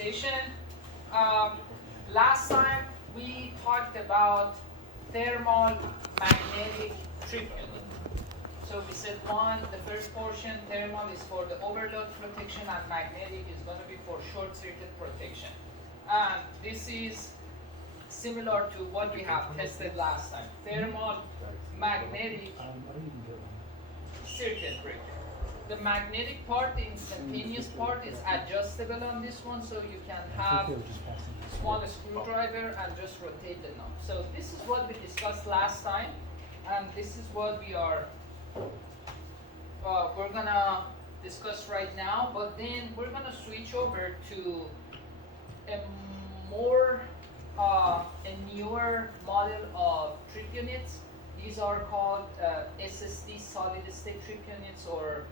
conversation. Um, Last time we talked about thermal magnetic trip unit. So we said one, the first portion, thermal is for the overload protection and magnetic is going to be for short circuit protection. And this is similar to what we have tested last time. Thermal magnetic circuit breaker. The magnetic part, the instantaneous part, is adjustable on this one, so you can have small screwdriver and just rotate the knob. So this is what we discussed last time, and this is what we're gonna discuss right now. But then we're gonna switch over to a more a newer model of trip units. These are called SSD solid state trip units or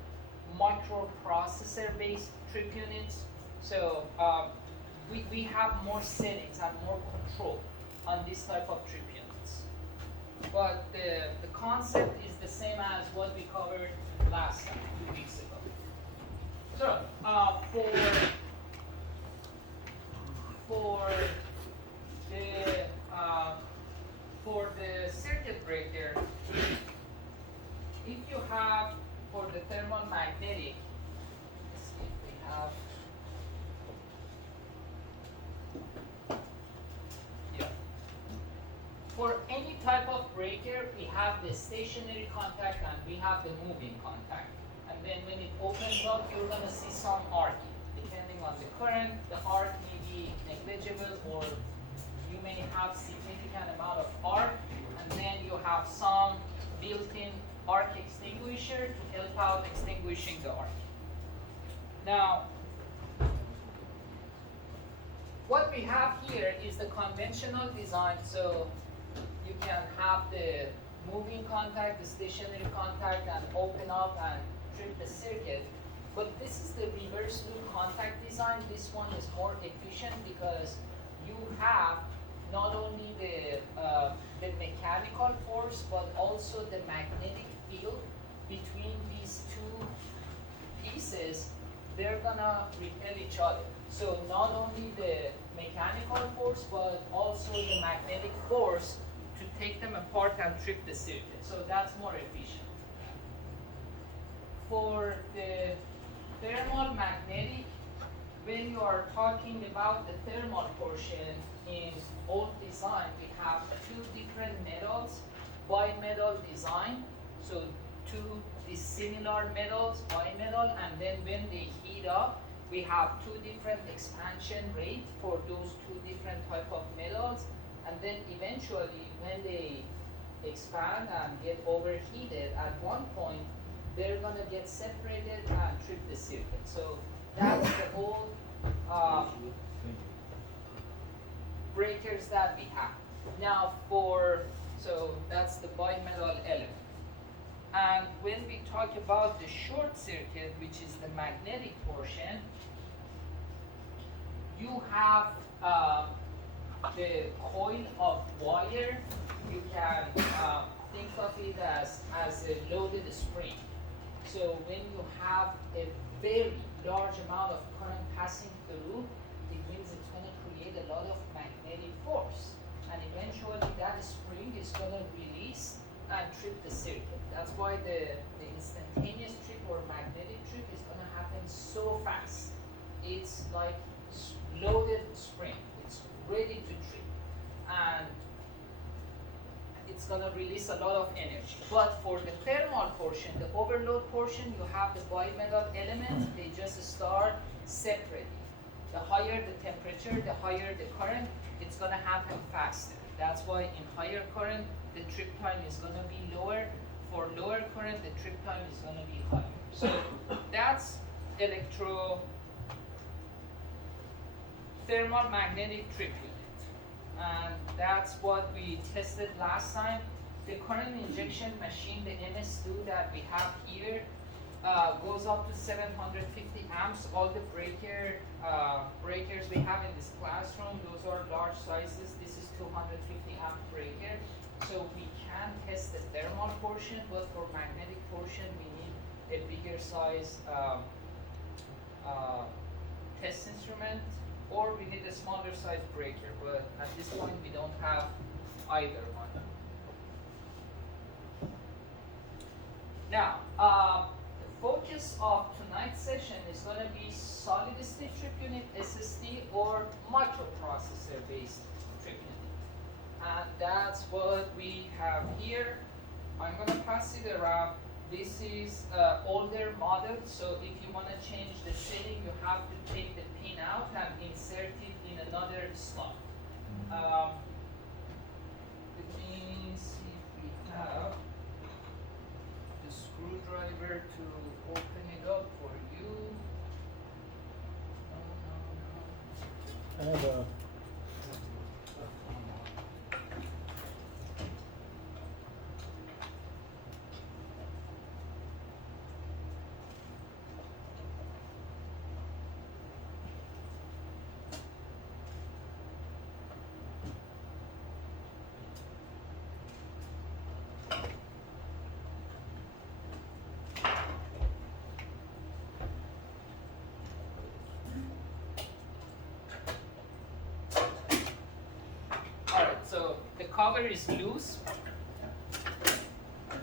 microprocessor based trip units. So we have more settings and more control on this type of trip units. But the concept is the same as what we covered last time, 2 weeks ago. So for the for the circuit breaker, if you have for the thermal magnetic, let's see if we have, yeah. For any type of breaker, we have the stationary contact and we have the moving contact. And then when it opens up, you're gonna see some arcing. Depending on the current, the arc may be negligible or you may have significant amount of arc, and then you have some built-in arc extinguisher to help out extinguishing the arc. Now, what we have here is the conventional design, so you can have the moving contact, the stationary contact, and open up and trip the circuit. But this is the reverse loop contact design. This one is more efficient because you have not only the mechanical force, but also the magnetic field between these two pieces. They're gonna repel each other. So not only the mechanical force, but also the magnetic force to take them apart and trip the circuit. So that's more efficient. For the thermal magnetic, when you are talking about the thermal portion in old design, we have two different metals, bimetal design. So two dissimilar metals, bimetal, and then when they heat up, we have two different expansion rate for those two different type of metals. And then eventually, when they expand and get overheated, at one point, they're gonna get separated and trip the circuit. So that's the whole breakers that we have. Now so that's the bimetal element. And when we talk about the short circuit, which is the magnetic portion, you have the coil of wire. You can think of it as a loaded spring. So when you have a very large amount of current passing through, it means it's going to create a lot of magnetic force. And eventually that spring is going to release and trip the circuit. That's why the instantaneous trip or magnetic trip is going to happen so fast. It's like loaded spring. It's ready to trip. And it's going to release a lot of energy. But for the thermal portion, the overload portion, you have the bimetal elements. They just start separately. The higher the temperature, the higher the current, it's going to happen faster. That's why in higher current, the trip time is going to be lower. For lower current, the trip time is going to be higher. So that's thermal magnetic trip unit. And that's what we tested last time. The current injection machine, the MS2 that we have here, goes up to 750 amps. All the breakers we have in this classroom, those are large sizes. This is 250 amp breaker. So we can test the thermal portion, but for magnetic portion, we need a bigger size test instrument. or we need a smaller size breaker, but at this point we don't have either one. Now, the focus of tonight's session is going to be solid state trip unit, SSD, or microprocessor based trip unit. And that's what we have here. I'm going to pass it around. This is older model, so if you want to change the setting, you have to take the pin out and insert it in another slot. Let me see if we have the screwdriver to open it up for you. I have a So the cover is loose.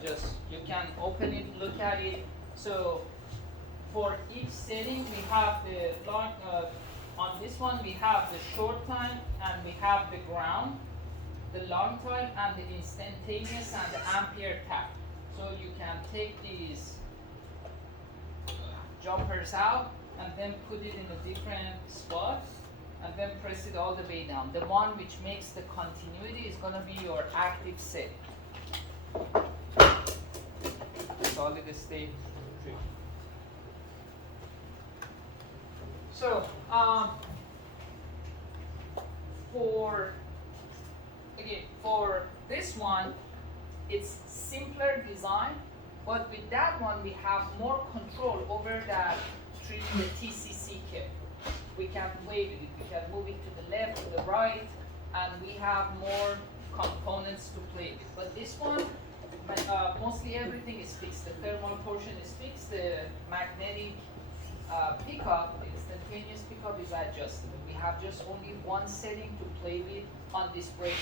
Just you can open it, look at it. So for each setting, we have the long. On this one, we have the short time and we have the ground, the long time, and the instantaneous and the ampere tap. So you can take these jumpers out and then put it in a different spot, and then press it all the way down. The one which makes the continuity is going to be your active set. Solid state trip. So, for this one, it's simpler design, but with that one we have more control over that treating the TCC kit. We can play with it, we can move it to the left, to the right, and we have more components to play with. But this one, mostly everything is fixed. The thermal portion is fixed, the magnetic pickup, the instantaneous pickup is adjustable. We have just only one setting to play with on this breaker.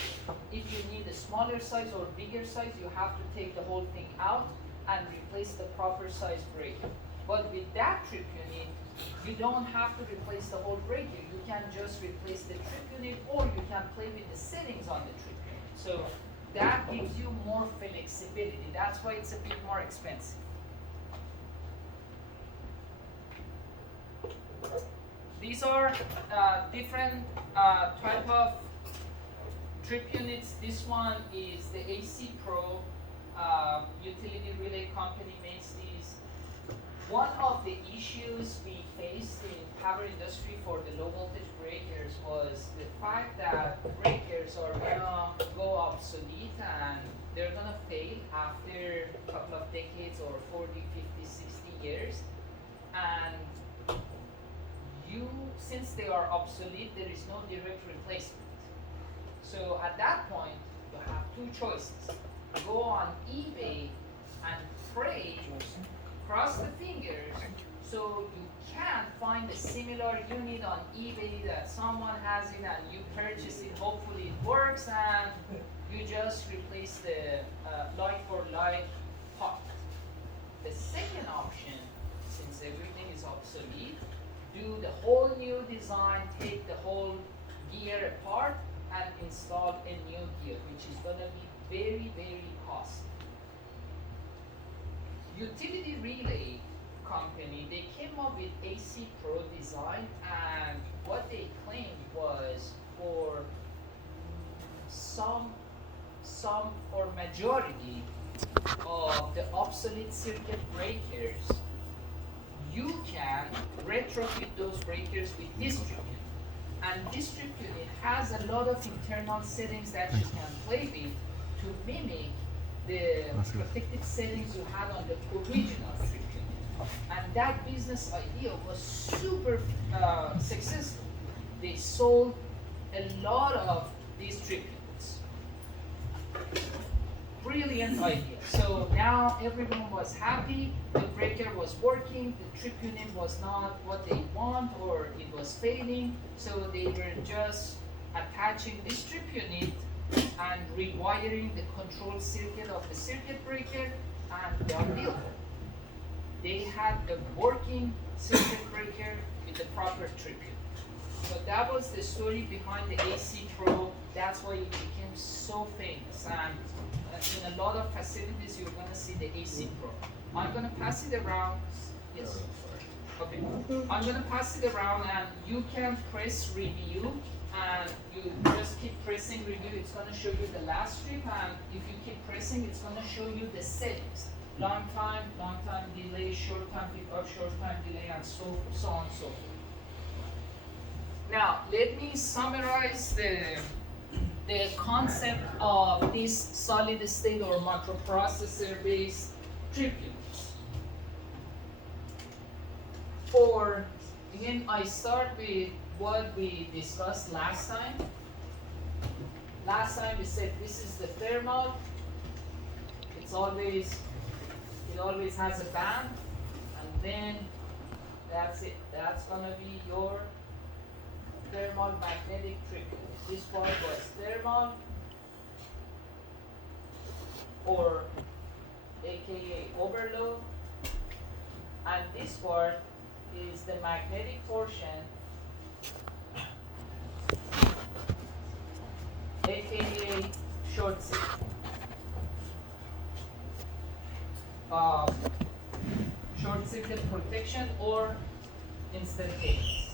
If you need a smaller size or bigger size, you have to take the whole thing out and replace the proper size breaker. But with that trip unit, you don't have to replace the whole breaker. You can just replace the trip unit, or you can play with the settings on the trip unit. So that gives you more flexibility. That's why it's a bit more expensive. These are different type of trip units. This one is the AC Pro. Utility Relay Company makes these. One of the issues we faced in power industry for the low voltage breakers was the fact that breakers are gonna go obsolete and they're gonna fail after a couple of decades or 40, 50, 60 years. And since they are obsolete, there is no direct replacement. So at that point, you have two choices. Go on eBay and pray, cross the fingers, so you can find a similar unit on eBay that someone has it and you purchase it, hopefully it works, and you just replace the like for like part. The second option, since everything is obsolete, do the whole new design, take the whole gear apart and install a new gear, which is going to be very, very costly. Utility Relay Company, they came up with AC Pro design, and what they claimed was for for majority of the obsolete circuit breakers, you can retrofit those breakers with this trip unit. And this trip unit has a lot of internal settings that you can play with to mimic the protected settings you had on the original trip unit. And that business idea was super successful. They sold a lot of these trip units. Brilliant brilliant idea. So now everyone was happy, the breaker was working, the trip unit was not what they want or it was failing, so they were just attaching this trip unit and rewiring the control circuit of the circuit breaker and done deal. They had a working circuit breaker with the proper trip unit. So that was the story behind the AC Pro. That's why it became so famous. And in a lot of facilities, you're gonna see the AC Pro. I'm gonna pass it around. Yes. Okay. I'm gonna pass it around, and you can press review, and you just keep pressing review. It's gonna show you the last strip, and if you keep pressing, it's gonna show you the settings. Long time delay, short time pickup, short time delay, and so on and so forth. Now, let me summarize the concept of this solid state or microprocessor based trip units. Again, I start with what we discussed last time. Last time we said this is the thermal. It always has a band, and then that's it. That's gonna be your thermal magnetic trip unit. This part was thermal, or aka overload, and this part is the magnetic portion, aka short circuit. Short circuit protection or instantaneous.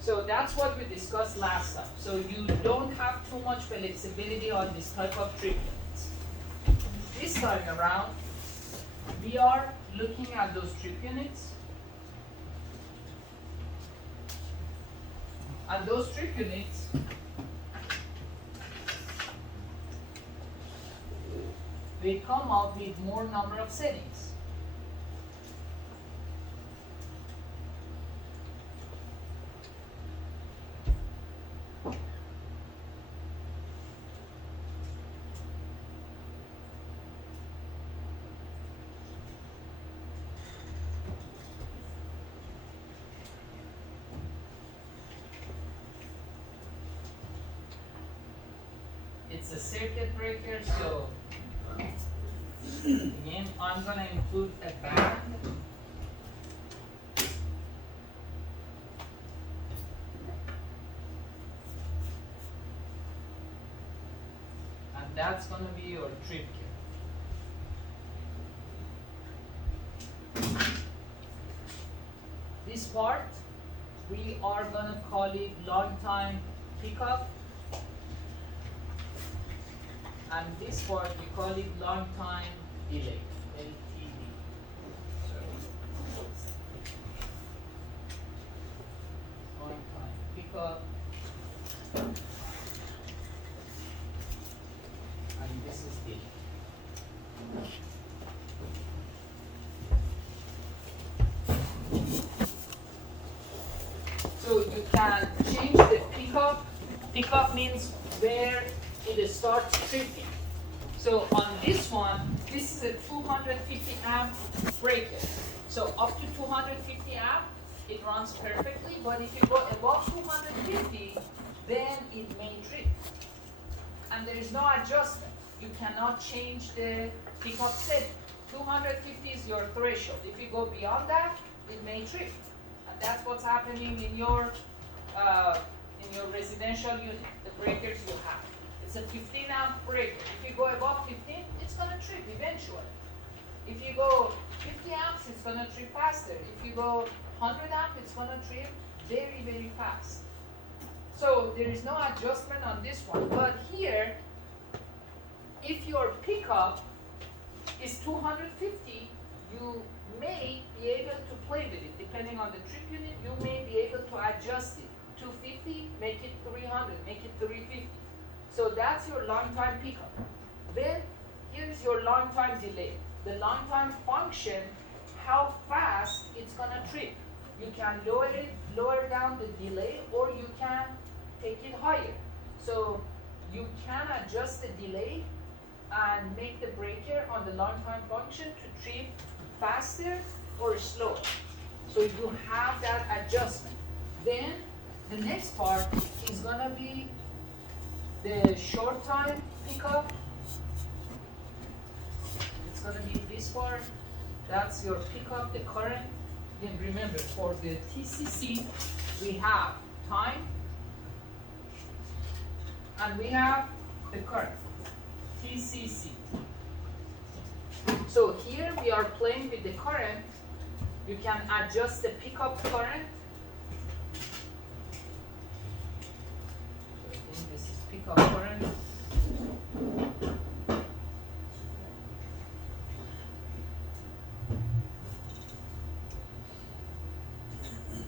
So that's what we discussed last time. So you don't have too much flexibility on this type of treatments. This time around, we are looking at those trip units. And those trip units we come up with more number of settings. It's a circuit breaker, so again, I'm gonna include a band. And that's gonna be your trip kit. This part, we are gonna call it long time pickup. And this part, we call it long time delay, LTD. Long time pickup. And this is delay. So you can change the pickup. Pickup means where it starts tripping. So on this one, this is a 250 amp breaker. So up to 250 amp, it runs perfectly, but if you go above 250, then it may trip. And there is no adjustment. You cannot change the pickup setting. 250 is your threshold. If you go beyond that, it may trip. And that's what's happening in your residential unit, the breakers you have. It's a 15 amp breaker. If you go above 15, it's gonna trip eventually. If you go 50 amps, it's gonna trip faster. If you go 100 amp, it's gonna trip very, very fast. So there is no adjustment on this one. But here, if your pickup is 250, you may be able to play with it. Depending on the trip unit, you may be able to adjust it. 250, make it 300, make it 350. So that's your long time pickup. Then here's your long time delay. The long time function, how fast it's gonna trip. You can lower down the delay, or you can take it higher. So you can adjust the delay and make the breaker on the long time function to trip faster or slower. So you have that adjustment. Then the next part is gonna be the short time pickup. It's gonna be this part. That's your pickup, the current. Then remember, for the TCC, we have time and we have the current, TCC. So here we are playing with the current. You can adjust the pickup current. So I think this is pickup current.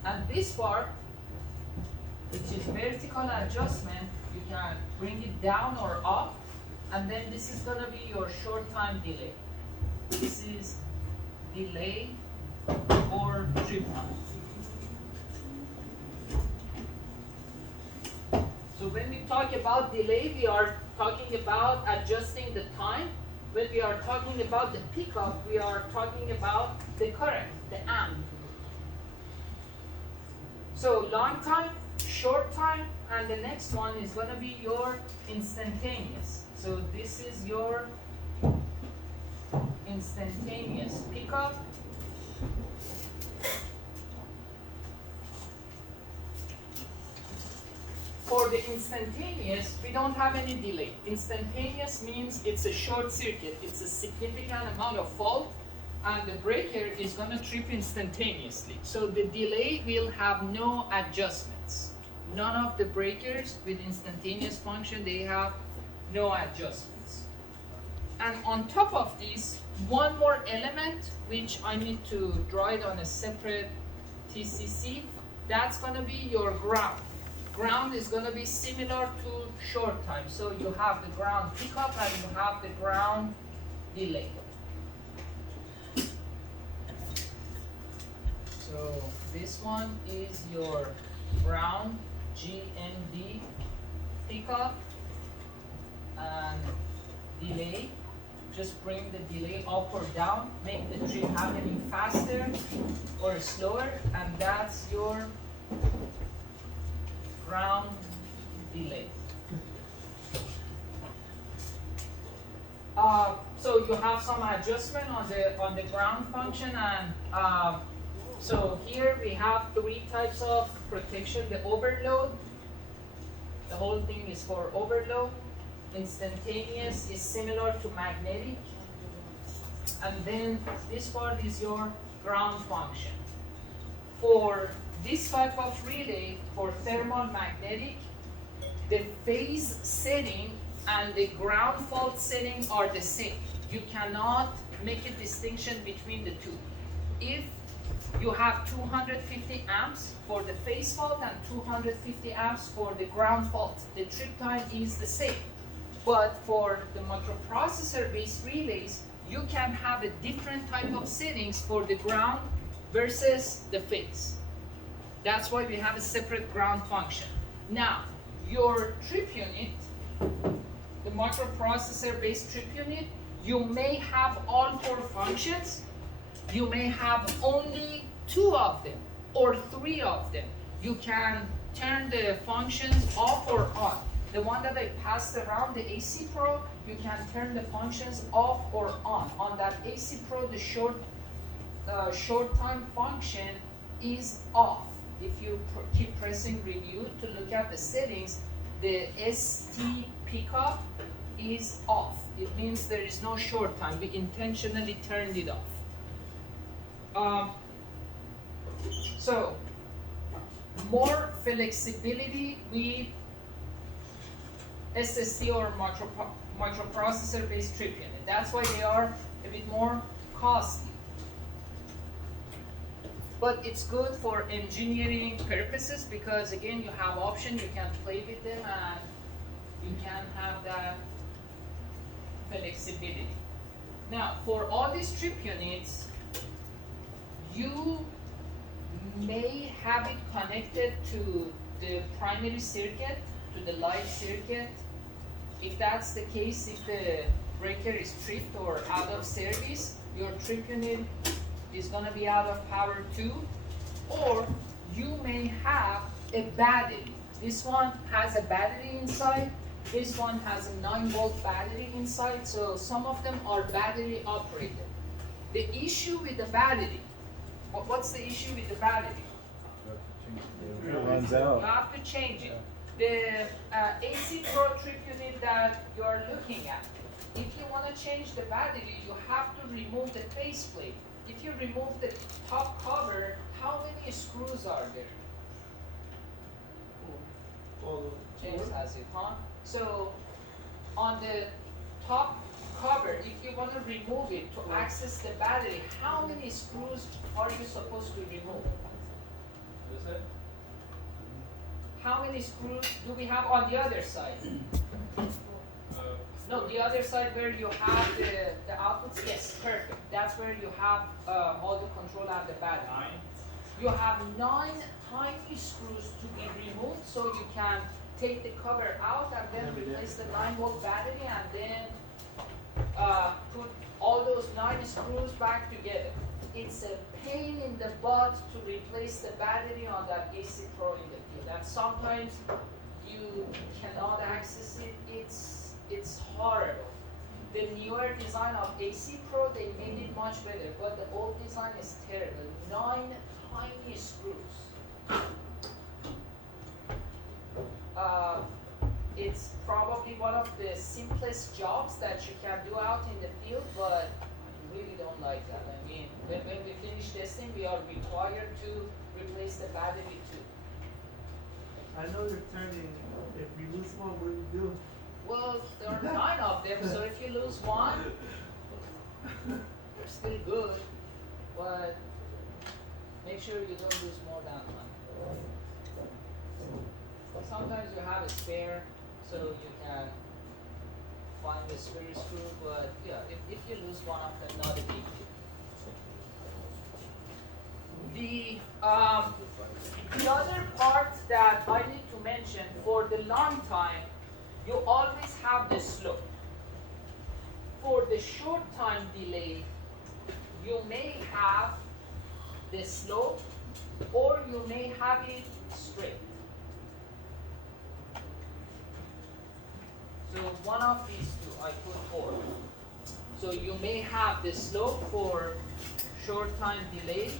And this part, which is vertical adjustment, you can bring it down or up, and then this is gonna be your short time delay. This is delay or trip time. So when we talk about delay, we are talking about adjusting the time. When we are talking about the pickup, we are talking about the current, the amp. So long time, short time, and the next one is going to be your instantaneous. So this is your instantaneous pickup. For the instantaneous, we don't have any delay. Instantaneous means it's a short circuit. It's a significant amount of fault, and the breaker is going to trip instantaneously. So the delay will have no adjustments. None of the breakers with instantaneous function, they have no adjustments. And on top of this, one more element, which I need to draw it on a separate TCC, that's going to be your ground. Ground is going to be similar to short time. So you have the ground pickup and you have the ground delay. So this one is your ground GND pickup and delay. Just bring the delay up or down, make the trip happening faster or slower, and that's your ground delay. So you have some adjustment on the ground function, and so here we have three types of protection. The overload, the whole thing is for overload. Instantaneous is similar to magnetic. And then this part is your ground function. For this type of relay, for thermal magnetic, the phase setting and the ground fault setting are the same. You cannot make a distinction between the two. If you have 250 amps for the phase fault and 250 amps for the ground fault, the trip time is the same. But for the microprocessor-based relays, you can have a different type of settings for the ground versus the phase. That's why we have a separate ground function. Now, your trip unit, the microprocessor-based trip unit, you may have all four functions. You may have only two of them or three of them. You can turn the functions off or on. The one that I passed around, the AC Pro, you can turn the functions off or on. On that AC Pro, the short time function is off. If you keep pressing review to look at the settings, the ST pickup is off. It means there is no short time. We intentionally turned it off. So, more flexibility with SSD or microprocessor-based trip unit. That's why they are a bit more costly. But it's good for engineering purposes because again, you have options, you can play with them and you can have that flexibility. Now, for all these trip units, you may have it connected to the primary circuit, to the live circuit. If that's the case, if the breaker is tripped or out of service, your trip unit is gonna be out of power too. Or you may have a battery. This one has a battery inside. This one has a 9-volt battery inside. So some of them are battery operated. The issue with the battery, what's the issue with the battery? It runs You out. have to change it. The AC Pro trip unit that you are looking at, if you want to change the battery, you have to remove the faceplate. If you remove the top cover, how many screws are there? James has it, huh? So on the top cover, if you want to remove it to access the battery, how many screws are you supposed to remove? How many screws do we have on the other side? No, the other side where you have the outputs, yes, perfect. That's where you have all the control and the battery. 9. You have 9 tiny screws to be removed, so you can take the cover out and then replace the 9-volt battery and then put all those 9 screws back together. It's a pain in the butt to replace the battery on that AC Pro in the field. And sometimes you cannot access it. It's horrible. The newer design of AC Pro, they made it much better, but the old design is terrible. 9 tiny screws. It's probably one of the simplest jobs that you can do out in the field, but I really don't like that. I mean, when we finish testing, we are required to replace the battery too. I know you're turning. If you lose one, what do you do? Well, there are 9 of them, so if you lose one, you're still good, but make sure you don't lose more than one. Sometimes you have a spare, so you can find the spare screw, but yeah, if you lose one of them, not a big deal. The other part that I need to mention, for the long time, you always have the slope. For the short time delay, you may have the slope or you may have it straight. So one of these two, I put 4. So you may have the slope for short time delay,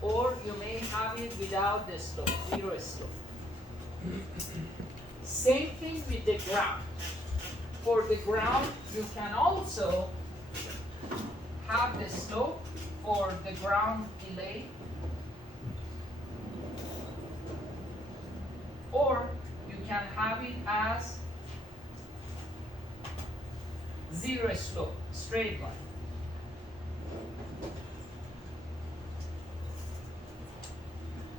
or you may have it without the slope, 0 slope. Same thing with the ground. For the ground, you can also have the slope for the ground delay, or you can have it as 0 slope, straight line.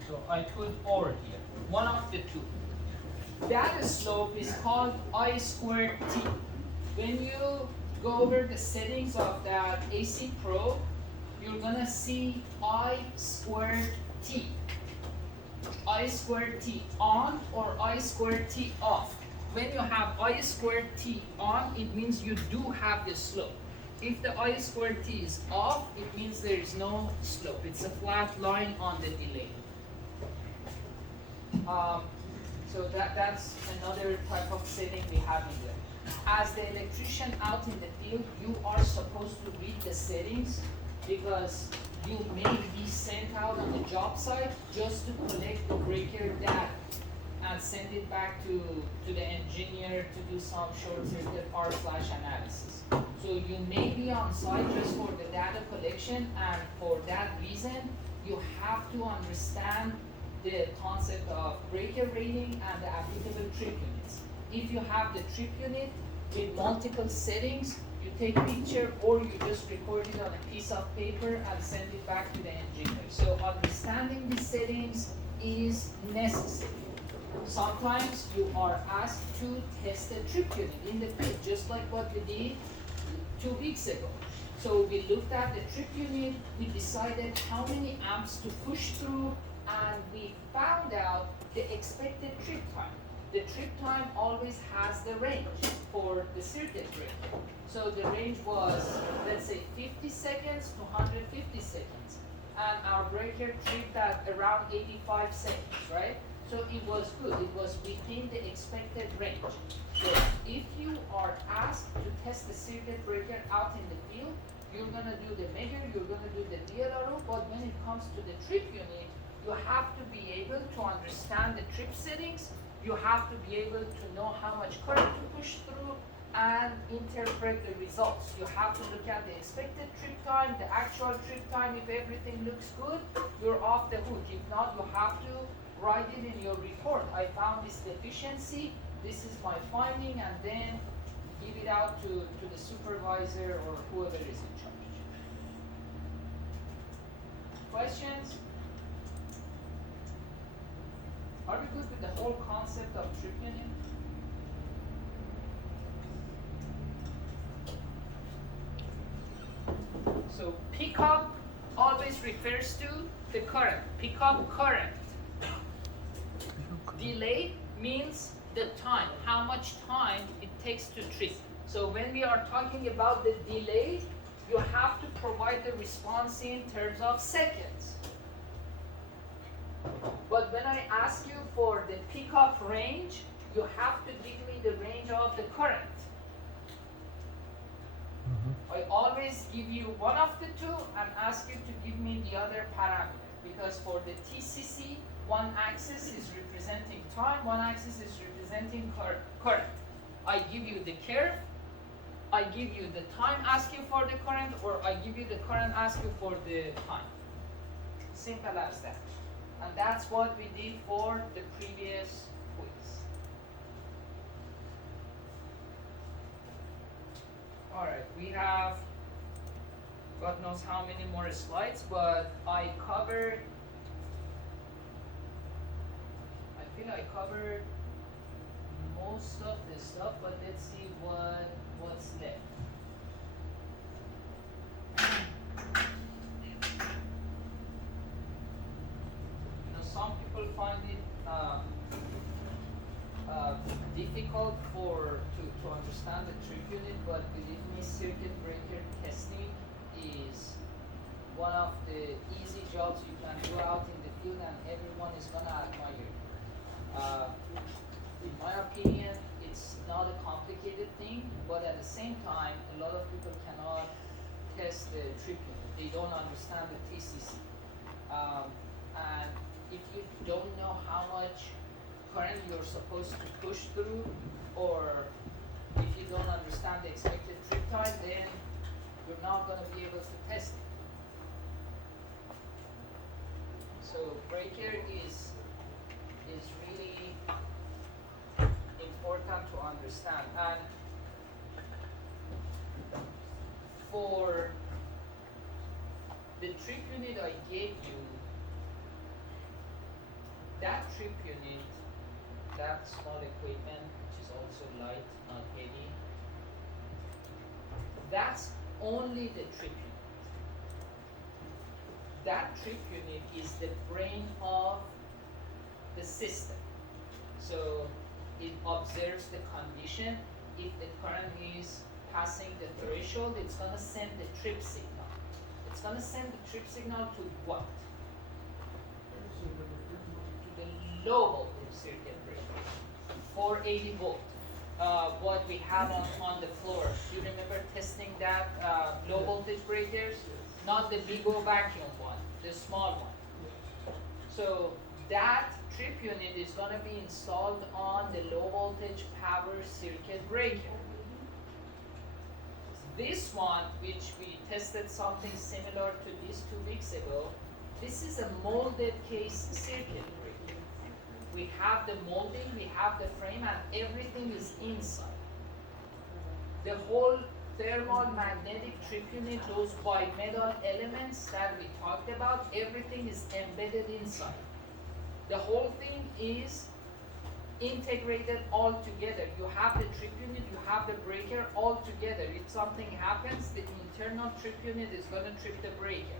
So I put or here, one of the two. That slope is called I squared T. When you go over the settings of that AC Pro, you're gonna see I squared T. I squared T on or I squared T off. When you have I squared T on, it means you do have the slope. If the I squared T is off, it means there is no slope. It's a flat line on the delay. So that's another type of setting we have in there. As the electrician out in the field, you are supposed to read the settings because you may be sent out on the job site just to collect the breaker data and send it back to the engineer to do some short circuit power flash analysis. So you may be on site just for the data collection, and for that reason, you have to understand the concept of breaker rating and the applicable trip units. If you have the trip unit with multiple settings, you take a picture or you just record it on a piece of paper and send it back to the engineer. So understanding the settings is necessary. Sometimes you are asked to test a trip unit in the field, just like what we did 2 weeks ago. So we looked at the trip unit, we decided how many amps to push through, and we found out the expected trip time. the trip time always has the range for the circuit breaker. So the range was, let's say, 50 seconds to 150 seconds. And our breaker tripped at around 85 seconds, right? So it was good. It was within the expected range. So if you are asked to test the circuit breaker out in the field, you're gonna do the measure, you're gonna do the DLRO, but when it comes to the trip unit, you have to be able to understand the trip settings, you have to be able to know how much current to push through, and interpret the results. You have to look at the expected trip time, the actual trip time. If everything looks good, you're off the hook. If not, you have to write it in your report. I found this deficiency, this is my finding, and then give it out to the supervisor or whoever is in charge. Questions? Are we good with the whole concept of trip unit? So pickup always refers to the current. Pickup current. Delay means the time, how much time it takes to trip. So when we are talking about the delay, you have to provide the response in terms of seconds. But when I ask you for the pickup range, you have to give me the range of the current. I always give you one of the two and ask you to give me the other parameter, because for the TCC, one axis is representing time, one axis is representing current. I give you the curve, I give you the time, ask you for the current, or I give you the current, ask you for the time. Simple as that. And that's what we did for the previous quiz. Alright, we have God knows how many more slides, but I covered, I feel I covered most of the stuff, but let's see what's left. Some people find it difficult to understand the trip unit, but believe me, circuit breaker testing is one of the easy jobs you can do out in the field, and everyone is gonna admire you. In my opinion, it's not a complicated thing, but at the same time, a lot of people cannot test the trip unit. They don't understand the TCC. And if you don't know how much current you're supposed to push through, or if you don't understand the expected trip time, then you're not going to be able to test it. So breaker is really important to understand. And for the trip unit I gave you, that trip unit, that small equipment, which is also light, not heavy, that's only the trip unit. That trip unit is the brain of the system. So it observes the condition. If the current is passing the threshold, it's going to send the trip signal. It's going to send the trip signal to what? To the low voltage circuit breaker, 480 volt. What we have on the floor. You remember testing that low voltage breakers? Not the big old vacuum one, the small one. So that trip unit is going to be installed on the low voltage power circuit breaker. This one, which we tested something similar to this 2 weeks ago, this is a molded case circuit breaker. We have the molding, we have the frame, and everything is inside. The whole thermal magnetic trip unit, those bimetal elements that we talked about, everything is embedded inside. The whole thing is integrated all together. You have the trip unit, you have the breaker all together. If something happens, the internal trip unit is going to trip the breaker.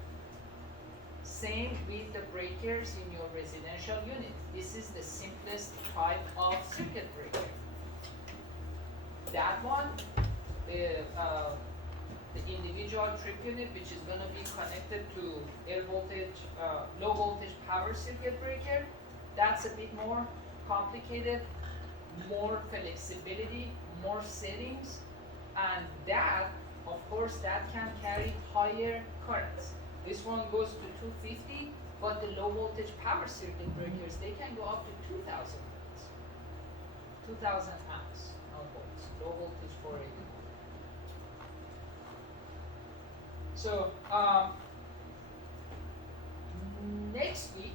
Same with the breakers in your residential unit. This is the simplest type of circuit breaker. That one, the individual trip unit, which is going to be connected to low voltage power circuit breaker, that's a bit more complicated, more flexibility, more settings, and that, of course, that can carry higher currents. This one goes to 250, but the low voltage power circuit breakers, they can go up to 2,000 volts, 2,000 amps, not volts, low voltage 480. So, next week,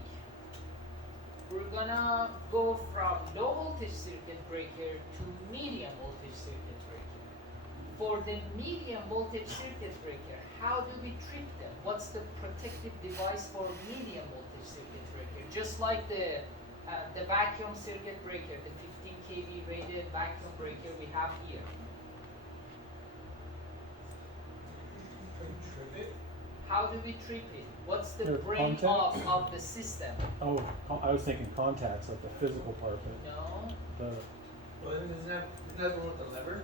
we're gonna go from low voltage circuit breaker to medium voltage circuit breaker. For the medium voltage circuit breaker, how do we trip them? What's the protective device for medium voltage circuit breaker? Just like the vacuum circuit breaker, the 15 kV rated vacuum breaker we have here. Trip it? How do we trip it? What's the There brain contacts? of the system? Oh, I was thinking contacts, like the physical part of it. No. The, Well, isn't that the one with the lever?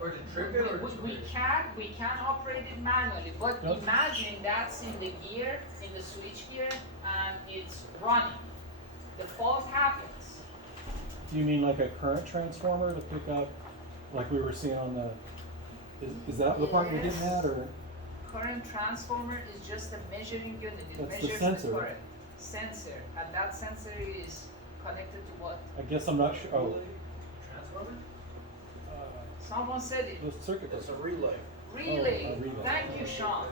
Or to trip it or to We can operate it manually, but Yep. imagine that's in the gear, in the switch gear, and it's running. The fault happens. do you mean like a current transformer to pick up, like we were seeing on the, is that the part you're getting at, or? Current transformer is just a measuring unit. It That's the measures sensor. current. Sensor, and that sensor is connected to what? I guess I'm not sure, oh, transformer? Someone said it. the circuit It's a breaker. relay. Relay. a relay. Thank you, Sean.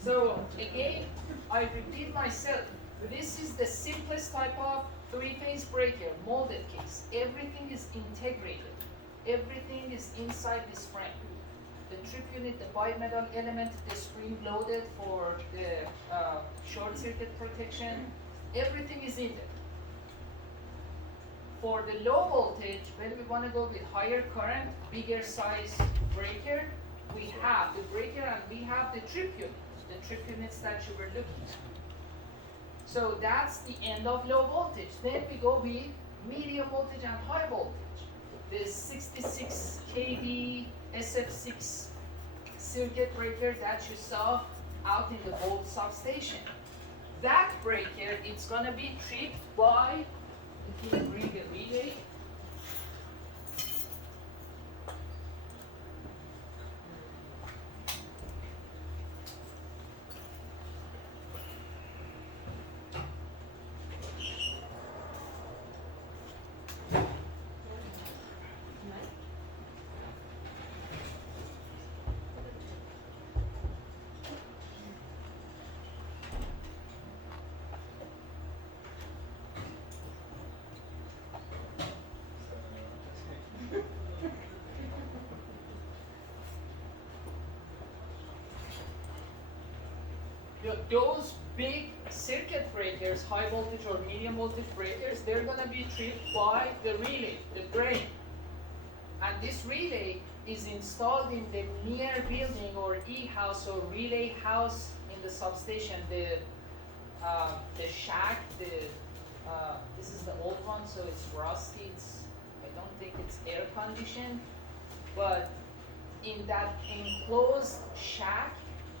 So again, I repeat myself. This is the simplest type of three-phase breaker, molded case. Everything is integrated. Everything is inside this frame. The trip unit, the bimetal element, the spring loaded for the short circuit protection, everything is in there. For the low voltage, when we want to go with higher current, bigger size breaker, we have the breaker and we have the trip units, the trip units that you were looking at. So that's the end of low voltage. Then we go with medium voltage and high voltage. The 66 kV SF6 circuit breaker that you saw out in the old substation. That breaker, it's gonna be tripped by, if you bring the relay. Those big circuit breakers, high voltage or medium voltage breakers, they're gonna be tripped by the relay, the brain. And this relay is installed in the near building or E-house or relay house in the substation. The shack, this is the old one, so it's rusty. I don't think it's air conditioned, but in that enclosed shack,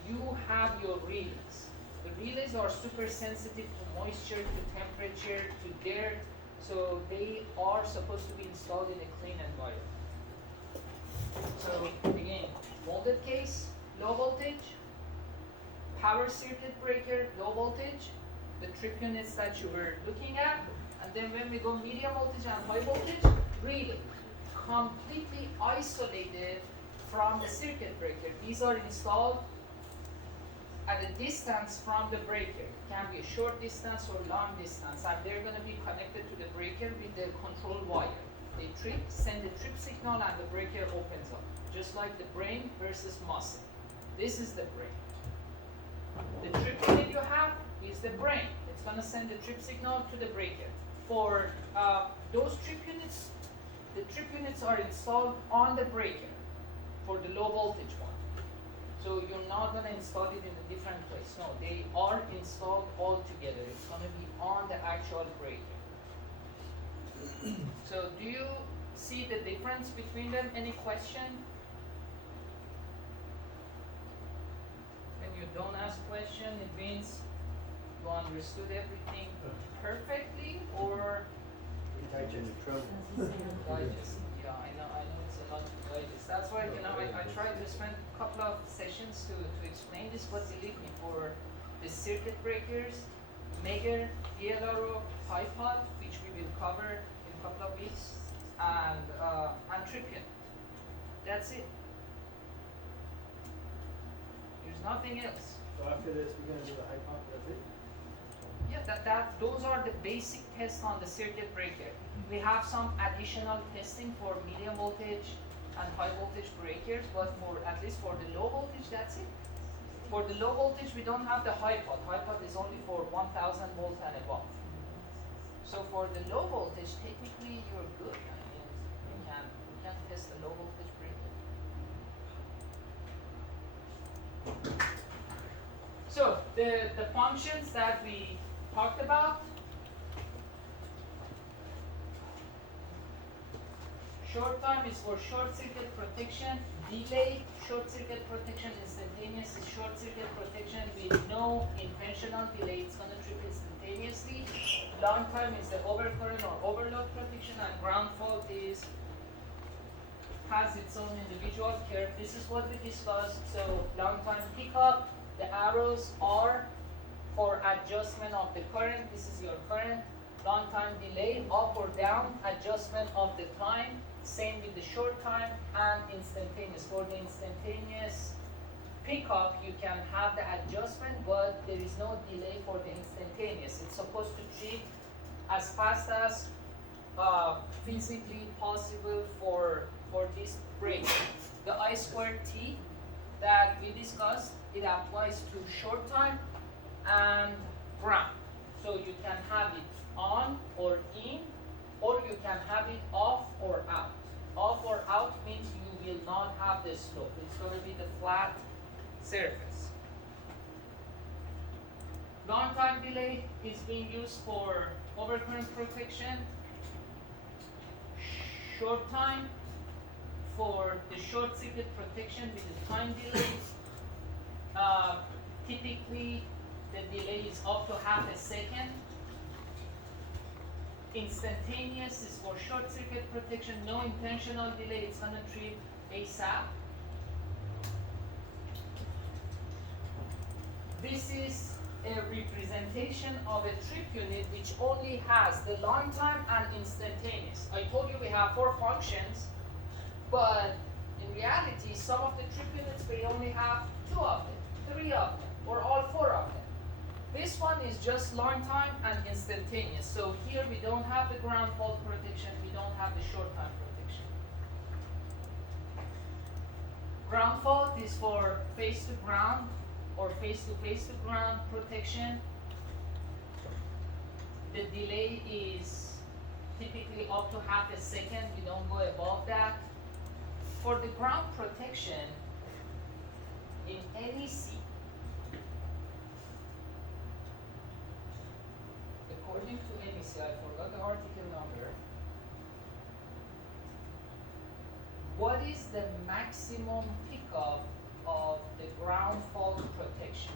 you have your relays. The relays are super sensitive to moisture, to temperature, to dirt, so they are supposed to be installed in a clean environment. So again, molded case, low voltage, power circuit breaker, low voltage, the trip units that you were looking at, and then when we go medium voltage and high voltage, relay, completely isolated from the circuit breaker. These are installed at a distance from the breaker. It can be a short distance or long distance, and they're going to be connected to the breaker with the control wire. They trip, send the trip signal, and the breaker opens up, just like the brain versus muscle. This is the brain. The trip unit you have is the brain. It's going to send the trip signal to the breaker. For those trip units, the trip units are installed on the breaker for the low voltage one. So you're not gonna install it in a different place. No, they are installed all together. It's gonna be on the actual breaker. So do you see the difference between them? Any question? When you don't ask question, it means you understood everything perfectly, or digest. Yeah, I know it's a lot to digest. That's why, I try to spend a couple of sessions to explain this, but believe me, for the circuit breakers, Megger, DLRO, iPod, which we will cover in a couple of weeks, and Trippian. That's it. There's nothing else. So after this, we're gonna do the high pump, that's it? Yeah, those are the basic tests on the circuit breaker. We have some additional testing for medium voltage and high voltage breakers, but at least for the low voltage, that's it. For the low voltage, we don't have the high pod. High pod is only for 1000 volts and above. So for the low voltage, technically you're good. I mean, you can test the low voltage breaker. So the functions that we talked about. Short time is for short circuit protection. Delay, short circuit protection. Instantaneous is short circuit protection with no intentional delay. It's gonna trip instantaneously. Long time is the overcurrent or overload protection, and ground fault has its own individual curve. This is what we discussed. So long time pickup, the arrows are for adjustment of the current. This is your current. Long time delay, up or down, adjustment of the time. Same with the short time and instantaneous. For the instantaneous pickup, you can have the adjustment, but there is no delay for the instantaneous. It's supposed to trip as fast as physically possible for this break. The I squared T that we discussed, it applies to short time and ground. So you can have it on or in, or you can have it off or out. Off or out means you will not have the slope. It's going to be the flat surface. Long time delay is being used for overcurrent protection. Short time for the short circuit protection with the time delay. Typically, the delay is up to half a second. Instantaneous is for short circuit protection, no intentional delay, it's gonna trip ASAP. This is a representation of a trip unit which only has the long time and instantaneous. I told you we have 4 functions, but in reality, some of the trip units we only have 2 of them, 3 of them, or all 4 of them. This one is just long time and instantaneous. So here we don't have the ground fault protection, we don't have the short time protection. Ground fault is for face to ground or face to ground protection. The delay is typically up to half a second, we don't go above that. For the ground protection, in NEC, according to NEC, I forgot the article number, what is the maximum pickup of the ground fault protection?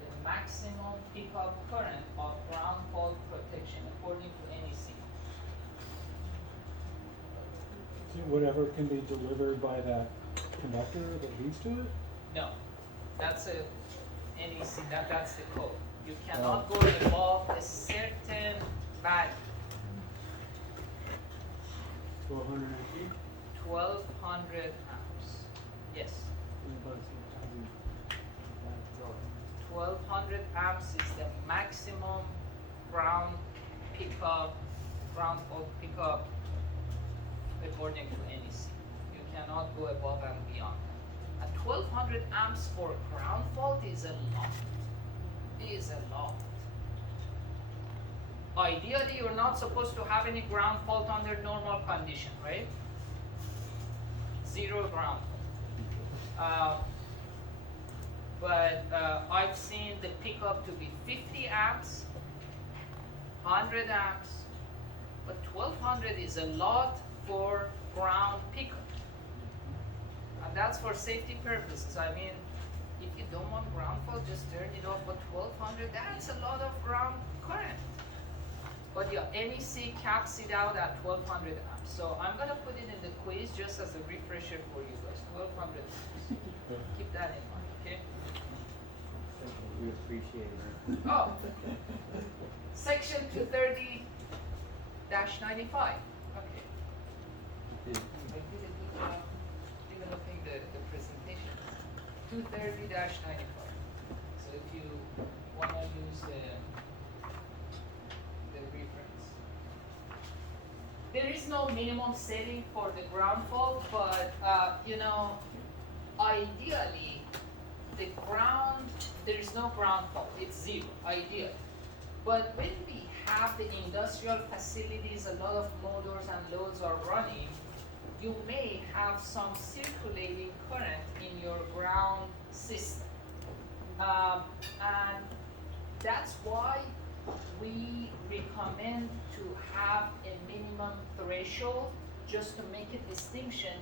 The maximum pickup current of ground fault protection according to NEC. Whatever can be delivered by that conductor that leads to it? No, that's a NEC, that's the code. You cannot go above a certain value. 1200 feet? 1200 amps. Yes. 1200 amps is the maximum ground pickup, ground fault pickup according to NEC. You cannot go above and beyond that. And 1200 amps for ground fault is a lot. Is a lot. Ideally, you're not supposed to have any ground fault under normal condition, right? 0 ground fault. Um, but I've seen the pickup to be 50 amps, 100 amps, but 1200 is a lot for ground pickup. And that's for safety purposes. I mean, if you don't want ground fault, just turn it off. But 1200, that's a lot of ground current. But your NEC caps it out at 1200 amps. So I'm gonna put it in the quiz just as a refresher for you guys. 1200 amps. Keep that in mind, okay? We appreciate it. Oh, section 230-95. Okay. I did a good job developing the presentation. 230-95. So if you want to use the reference. There is no minimum setting for the ground fault, but you know, ideally, the ground, there is no ground fault, it's zero, ideally. But when we have the industrial facilities, a lot of motors and loads are running, you may have some circulating current in your ground system. And that's why we recommend to have a minimum threshold just to make a distinction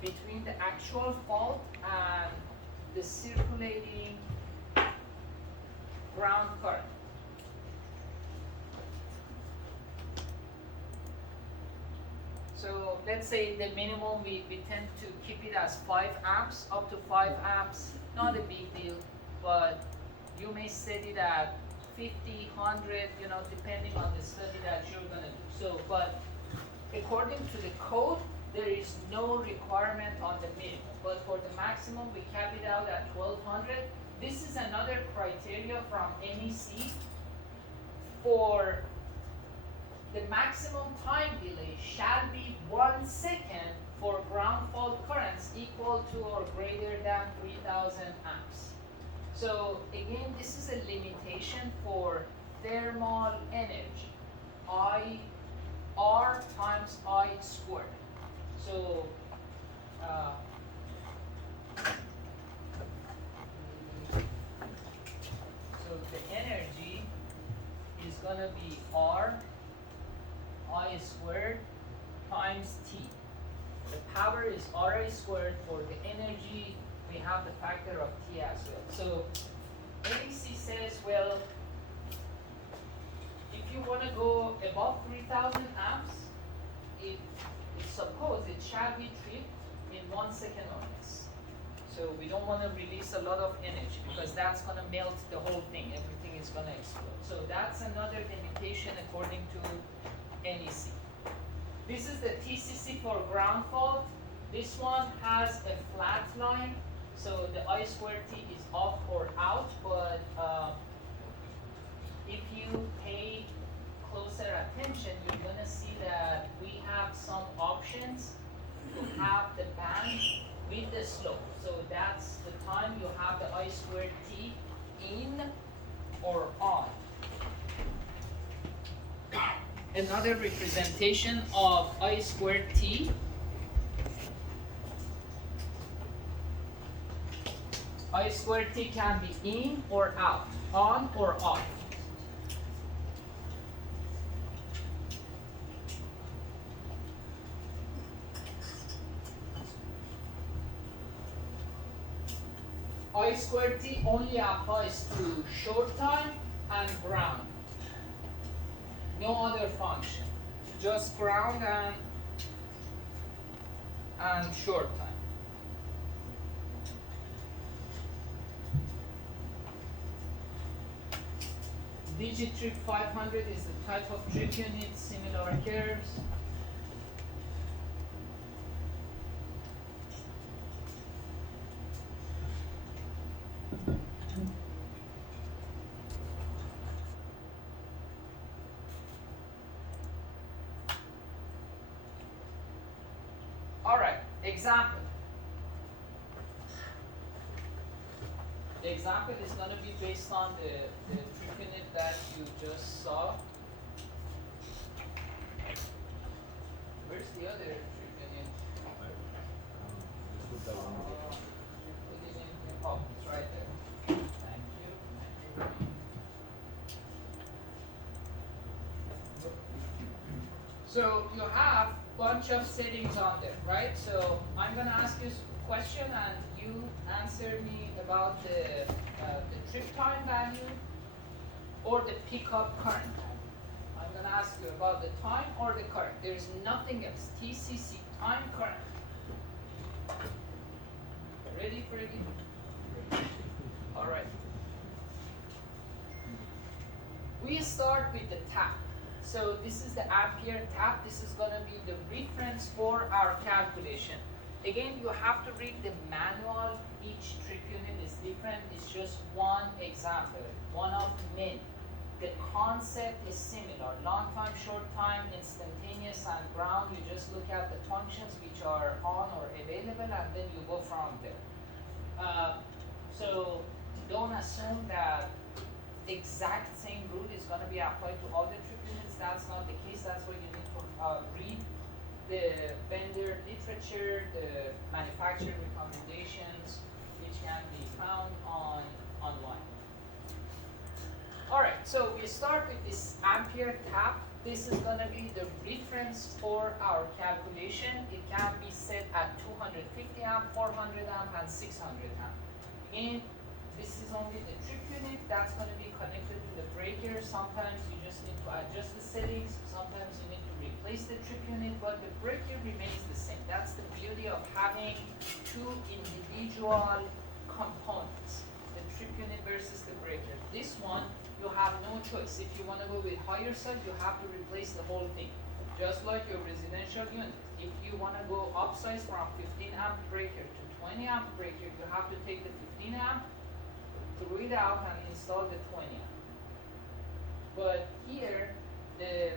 between the actual fault and the circulating ground current. So let's say the minimum, we tend to keep it as 5 amps, up to 5 amps, not a big deal, but you may set it at 50, 100, you know, depending on the study that you're gonna do. So, but according to the code, there is no requirement on the minimum, but for the maximum, we cap it out at 1200. This is another criteria from NEC for the maximum time delay shall be 1 second for ground fault currents equal to or greater than 3000 amps. So again, this is a limitation for thermal energy, R times I squared. So the energy is gonna be R I squared times T. The power is Ra squared. For the energy, we have the factor of T as well. So NEC says, well, if you want to go above 3000 amps, it's supposed it shall be tripped in 1 second or less. So we don't want to release a lot of energy because that's going to melt the whole thing. Everything is going to explode. So that's another limitation according to NEC. This is the TCC for ground fault. This one has a flat line, so the I squared T is up or out, but if you pay closer attention, you're gonna see that we have some options to have the band with the slope. So that's the time you have the I squared T in or on. Another representation of I squared T. I squared T can be in or out, on or off. I squared T only applies to short time and ground. No other function, just ground and short time. Digitrip 500 is the type of trip unit, similar curves. Alright, example. The example is going to be based on the trip unit that you just saw. Where's the other trip unit? Oh, it's right there. Thank you. So you have bunch of settings on there, right? So I'm gonna ask you a question and you answer me about the trip time value or the pickup current value. I'm gonna ask you about the time or the current. There's nothing else. TCC, time current. Ready, Freddie? All right. We start with the tap. So this is the ampere tap. This is going to be the reference for our calculation. Again, you have to read the manual. Each trip unit is different. It's just one example, one of many. The concept is similar. Long time, short time, instantaneous, and ground. You just look at the functions which are on or available, and then you go from there. So don't assume that exact same rule is going to be applied to all the trip units. That's not the case. That's why you need to read the vendor literature, the manufacturer recommendations, which can be found online. All right, so we start with this ampere tap. This is going to be the reference for our calculation. It can be set at 250 amp, 400 amp, and 600 amp. Again, this is only the trip unit that's going to be connected to the breaker. Sometimes you just need to adjust the settings. Sometimes you need to replace the trip unit, but the breaker remains the same. That's the beauty of having two individual components, the trip unit versus the breaker. This one, you have no choice. If you want to go with higher side, you have to replace the whole thing. Just like your residential unit. If you want to go upsize from 15 amp breaker to 20 amp breaker, you have to take the 15 amp, throw it out, and install the 20 amp. But here, the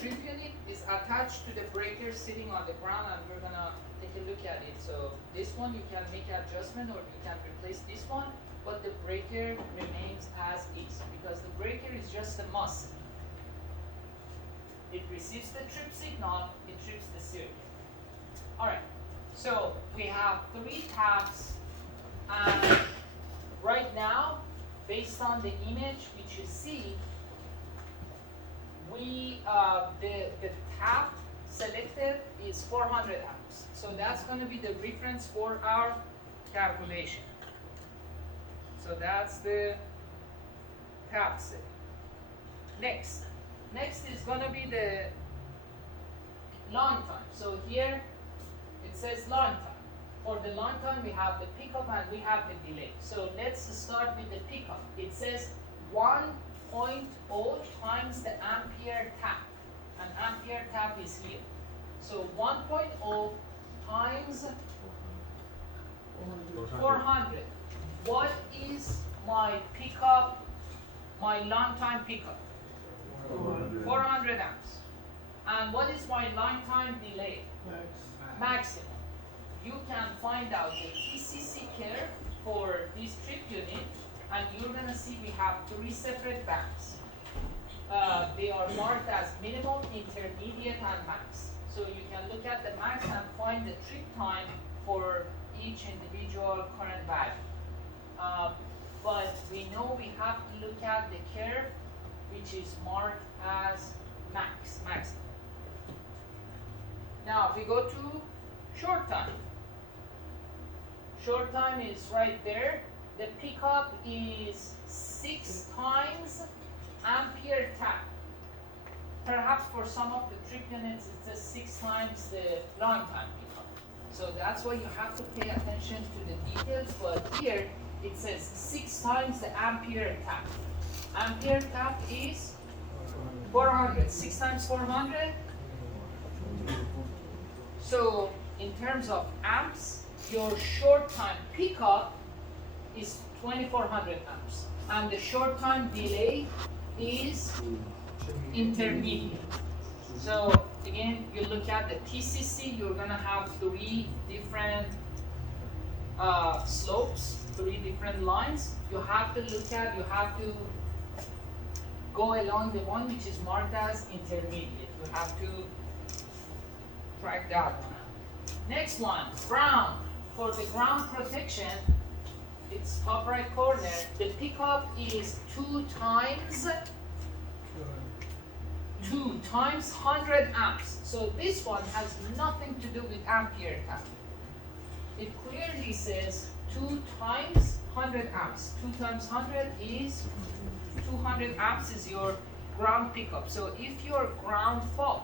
trip unit is attached to the breaker sitting on the ground, and we're gonna take a look at it. So this one you can make adjustment, or you can replace this one, but the breaker remains as is because the breaker is just a muscle. It receives the trip signal, it trips the circuit. All right, so we have 3 taps, and right now, based on the image which you see, we the tap selected is 400 amps. So that's going to be the reference for our calculation. So that's the tap setting. Next is going to be the long time. So here it says long time. For the long time, we have the pickup and we have the delay. So let's start with the pickup. It says 1.0 times the ampere tap. An ampere tap is here. So 1.0 times 400. What is my pickup, my long time pickup? 400 amps. And what is my long time delay? Maximum. You can find out the TCC curve for this trip unit, and you're gonna see we have 3 separate bands. They are marked as minimum, intermediate, and max. So you can look at the max and find the trip time for each individual current value. But we know we have to look at the curve which is marked as maximum. Now we go to short time. Short time is right there. The pickup is 6 times ampere tap. Perhaps for some of the trip units it says 6 times the long time pickup. So that's why you have to pay attention to the details, but here it says 6 times the ampere tap. Ampere tap is 400. 6 times 400. So in terms of amps, your short time pickup is 2400 amps, and the short time delay is intermediate. So again, you look at the TCC, you're gonna have 3 different slopes, 3 different lines. You have to go along the one which is marked as intermediate. You have to track that one out. Next one, ground. For the ground protection, it's top right corner. The pickup is 2 times 100 amps. So this one has nothing to do with ampere tap. It clearly says 2 times 100 amps. 2 times 100 is 200 amps is your ground pickup. So if your ground fault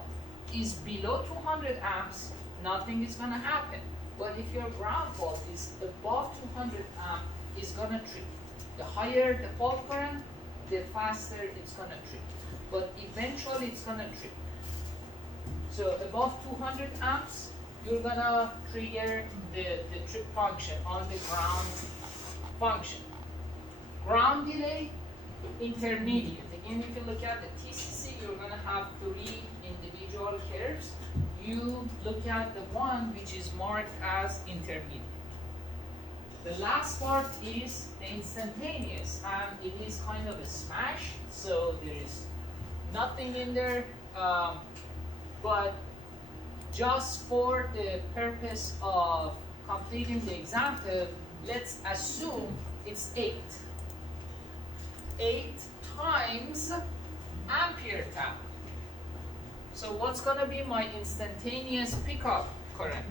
is below 200 amps, nothing is gonna happen. But if your ground fault is above 200 amp, it's gonna trip. The higher the fault current, the faster it's gonna trip. But eventually it's gonna trip. So above 200 amps, you're gonna trigger the trip function on the ground function. Ground delay, intermediate. Again, if you look at the TCC, you're gonna have 3 individual curves. You look at the one which is marked as intermediate. The last part is the instantaneous, and it is kind of a smash, so there is nothing in there, but just for the purpose of completing the example, let's assume it's 8. 8 times ampere tap. So what's gonna be my instantaneous pickup current?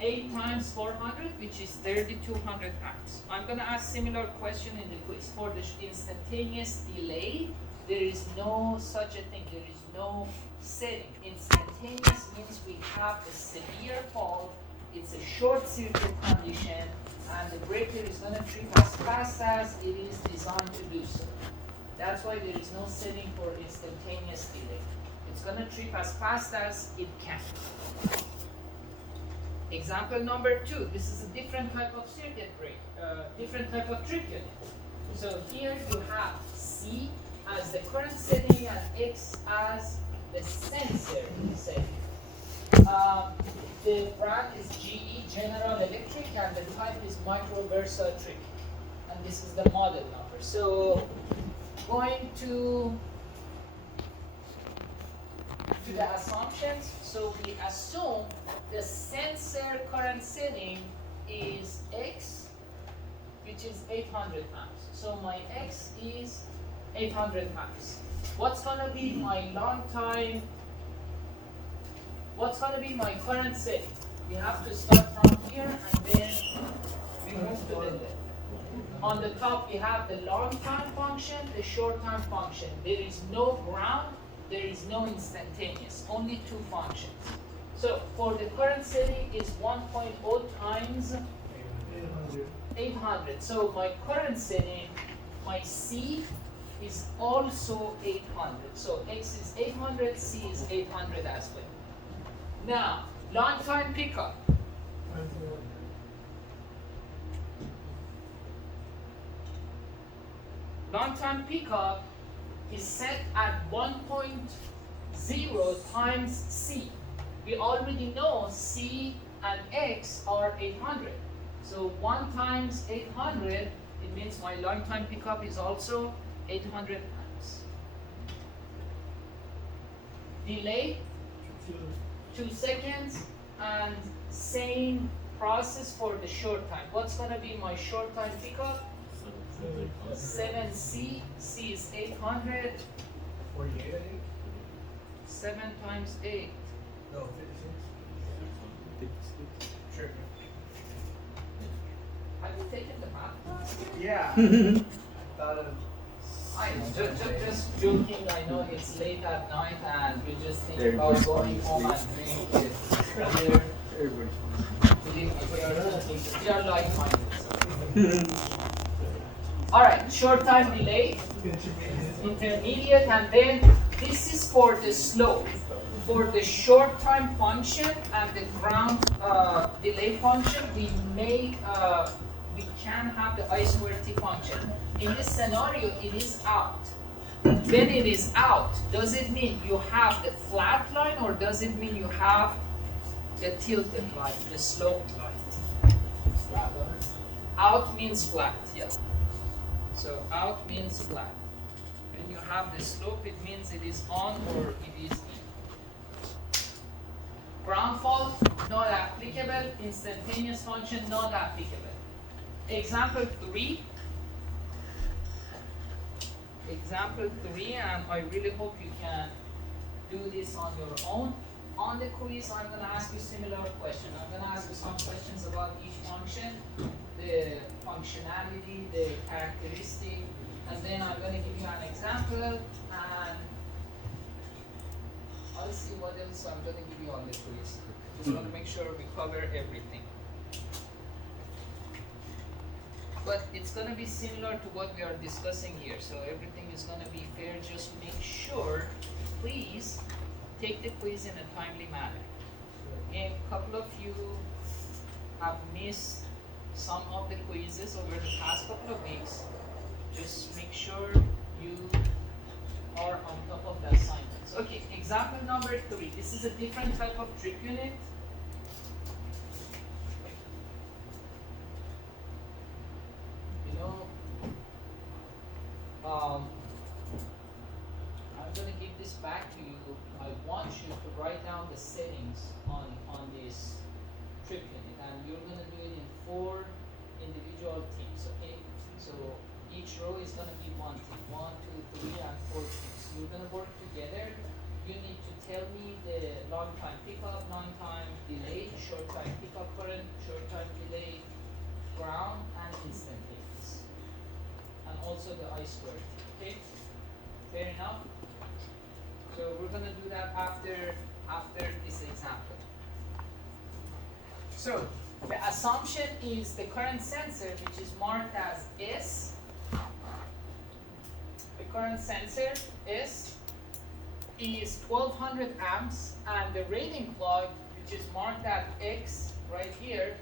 8 times 400, which is 3200 amps. I'm gonna ask similar question in the quiz. For the instantaneous delay, there is no such a thing. There is no setting. Instantaneous means we have a severe fault. It's a short circuit condition, and the breaker is gonna trip as fast as it is designed to do so. That's why there is no setting for instantaneous delay. It's gonna trip as fast as it can. Example number 2. This is a different type of circuit break, different type of trip unit. So here you have C as the current setting and X as the sensor setting. The brand is GE, General Electric, and the type is Microversa Trick. And this is the model number. So going to the assumptions. So we assume the sensor current setting is X, which is 800 amps. So my X is 800 amps. What's gonna be my current setting? We have to start from here and then we move to the left. On the top we have the long time function, the short time function. There is no ground, there is no instantaneous, only 2 functions. So for the current setting is 1.0 times 800. So my current setting, my C is also 800. So X is 800, C is 800 as well. Now, long time pickup. Long time pickup is set at 1.0 times C. We already know C and X are 800. So 1 times 800, it means my long time pickup is also 800 amps. Delay, 2 seconds, and same process for the short time. What's gonna be my short time pickup? 7C, C is 800. 48, I think. 7 times 8. No, 56. Sure. Have you taken the math class? Yeah. Thought of. Just joking. I know it's late at night and we just think about Everybody's going home and drink beer. Everybody's Believe me, we are like-minded. All right, short time delay, intermediate, and then this is for the slope. For the short time function and the ground delay function, we can have the I square T function. In this scenario, it is out. When it is out, does it mean you have the flat line or does it mean you have the tilted line, the sloped line? Out means flat, yeah. So out means flat. When you have the slope, it means it is on or it is in. Ground fault, not applicable. Instantaneous function, not applicable. Example 3. Example 3, and I really hope you can do this on your own. On the quiz, I'm going to ask you similar question. I'm going to ask you some questions about each function, the functionality, the characteristic, and then I'm going to give you an example, and I'll see what else I'm going to give you on the quiz. Just want to make sure we cover everything. But it's going to be similar to what we are discussing here, so everything is going to be fair. Just make sure, please, take the quiz in a timely manner. A couple of you have missed some of the quizzes over the past couple of weeks. Just make sure you are on top of the assignments. Okay, example number 3. This is a different type of trip unit. You know, I'm going to give this back to you. I want you to write down the settings on this trip unit, and you're going to do it in 4 individual teams, okay? So each row is going to be one team, 1, 2, 3, and 4 teams. You're going to work together. You need to tell me the long time pickup, long time delay, short time pickup current, short time delay, ground, and instantaneous. And also the I squared, okay? Fair enough? So we're gonna do that after this example. So the assumption is the current sensor, which is marked as S. The current sensor S is 1200 amps, and the rating plug, which is marked as X right here,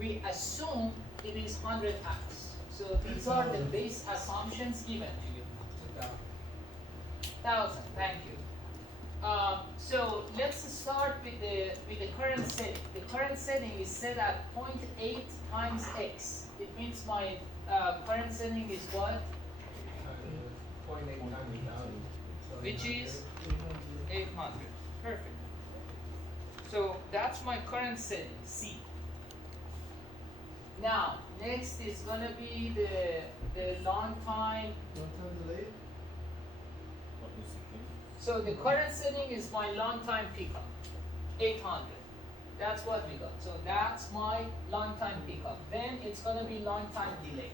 we assume it is 100 amps. So these are the base assumptions given to you. 1000, thank you. So let's start with the current setting. The current setting is set at 0.8 times X. It means my current setting is what? 0.8 times 1,000. So Which is 800. 800. Perfect. So that's my current setting, C. Now, next is gonna be the long time. One time delay? So the current setting is my long time pickup, 800. That's what we got. So that's my long time pickup. Then it's gonna be long time delay.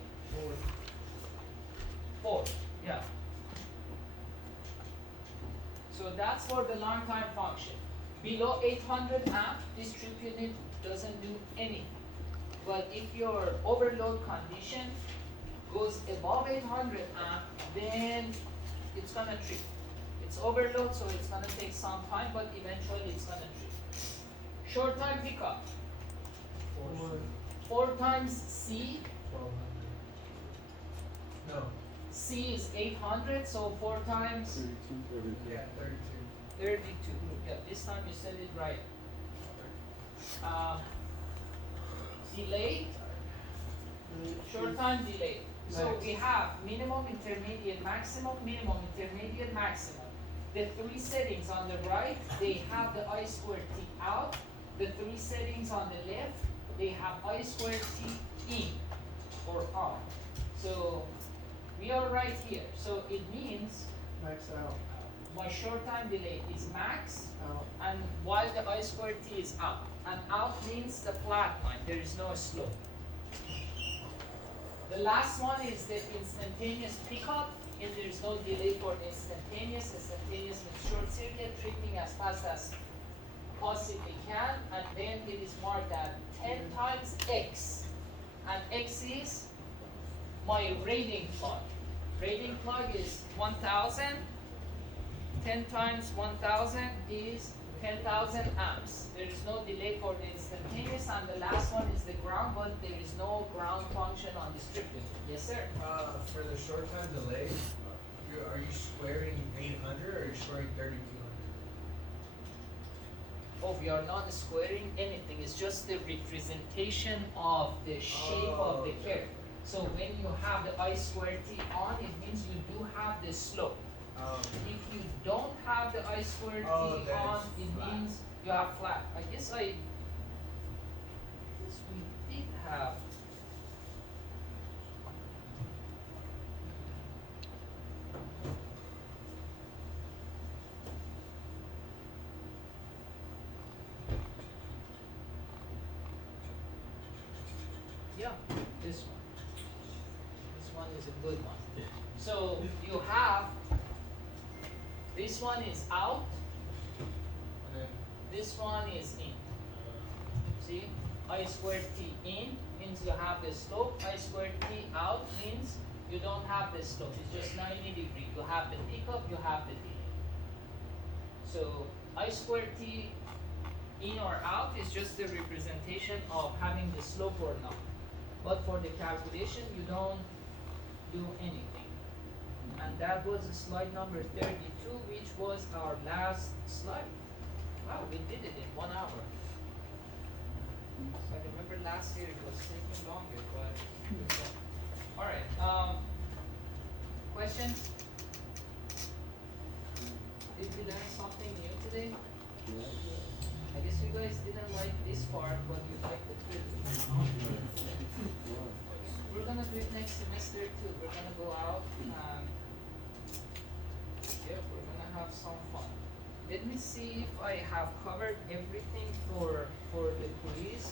4. Yeah. So that's for the long time function. Below 800 amp, this trip unit doesn't do anything. But if your overload condition goes above 800 amp, then it's gonna trip. It's overload, so it's gonna take some time, but eventually it's gonna trip. Short time pickup. 4 times C. 1200. No. C is 800, so 4 times 32, Yeah, 32. 32. Yeah, this time you said it right. Delay. Short time delay. So we have minimum, intermediate, maximum, minimum, intermediate, maximum. The 3 settings on the right, they have the I squared T out. The 3 settings on the left, they have I squared T in or on. So we are right here. So it means Max out. my short time delay is max, Out. and while the I squared T is out. And out means the flat line, there is no slope. The last one is the instantaneous pickup. If there is no delay for instantaneous means short circuit, tripping as fast as possibly can, and then it is marked at 10 times X. And X is my rating plug. Rating plug is 1000. 10 times 1000 is 10,000 amps. There is no delay for the instantaneous, and the last one is the ground, but there is no ground function on this trip unit. Yes, sir? For the short time delay, are you squaring 800 or are you squaring 3200? Oh, we are not squaring anything. It's just the representation of the shape of the curve. So when you have the I squared T on, it means you do have the slope. If you don't have the I squared T Oh, then on, it's it flat. means you have flat. I guess we did have. Yeah, this one. This one is a good one. So you have, this one is out, And then, this one is in. See, I squared t in means you have the slope, I squared t out means you don't have the slope, it's just 90 degrees. You have the pickup, you have the delay. So I squared t in or out is just the representation of having the slope or not. But for the calculation, you don't do anything. And that was slide number 32, which was our last slide. Wow, we did it in 1 hour. I remember last year it was taking longer, but all right. Questions? Did we learn something new today? I guess you guys didn't like this part, but you liked the trick. We're gonna do it next semester too. We're gonna go out and yeah, we're gonna have some fun. Let me see if I have covered everything for the quiz.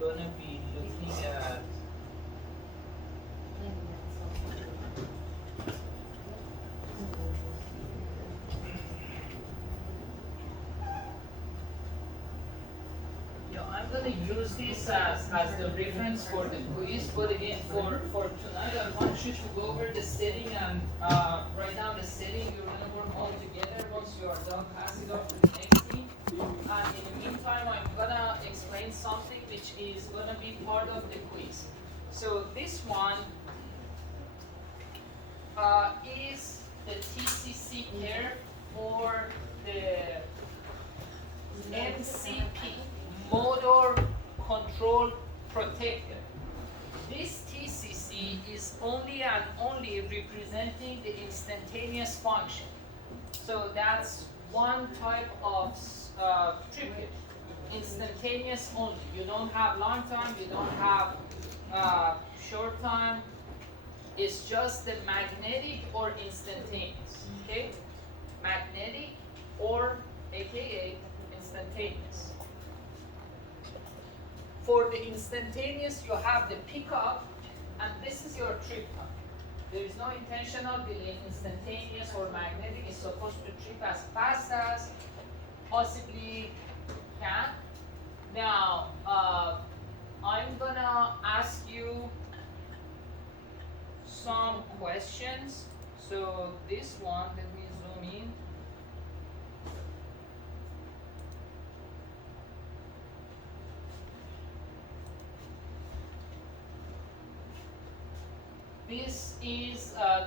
Gonna be looking at I'm gonna use this as the reference for the quiz, but again for tonight I want you to go over the setting and write down the setting. You're gonna work all together. Once you are done, pass it off to the next team. And in the meantime, I'm gonna explain something which is gonna be part of the quiz. So this one is the TCC curve for the MCP, motor control protector. This TCC is only and only representing the instantaneous function. So that's one type of triplet, instantaneous only. You don't have long time, you don't have short time. It's just the magnetic or instantaneous, okay? Magnetic or AKA instantaneous. For the instantaneous, you have the pickup, and this is your trip time. There is no intentional delay. Instantaneous or magnetic is supposed to trip as fast as possibly can. Now, I'm gonna ask you some questions. So this one, let me zoom in.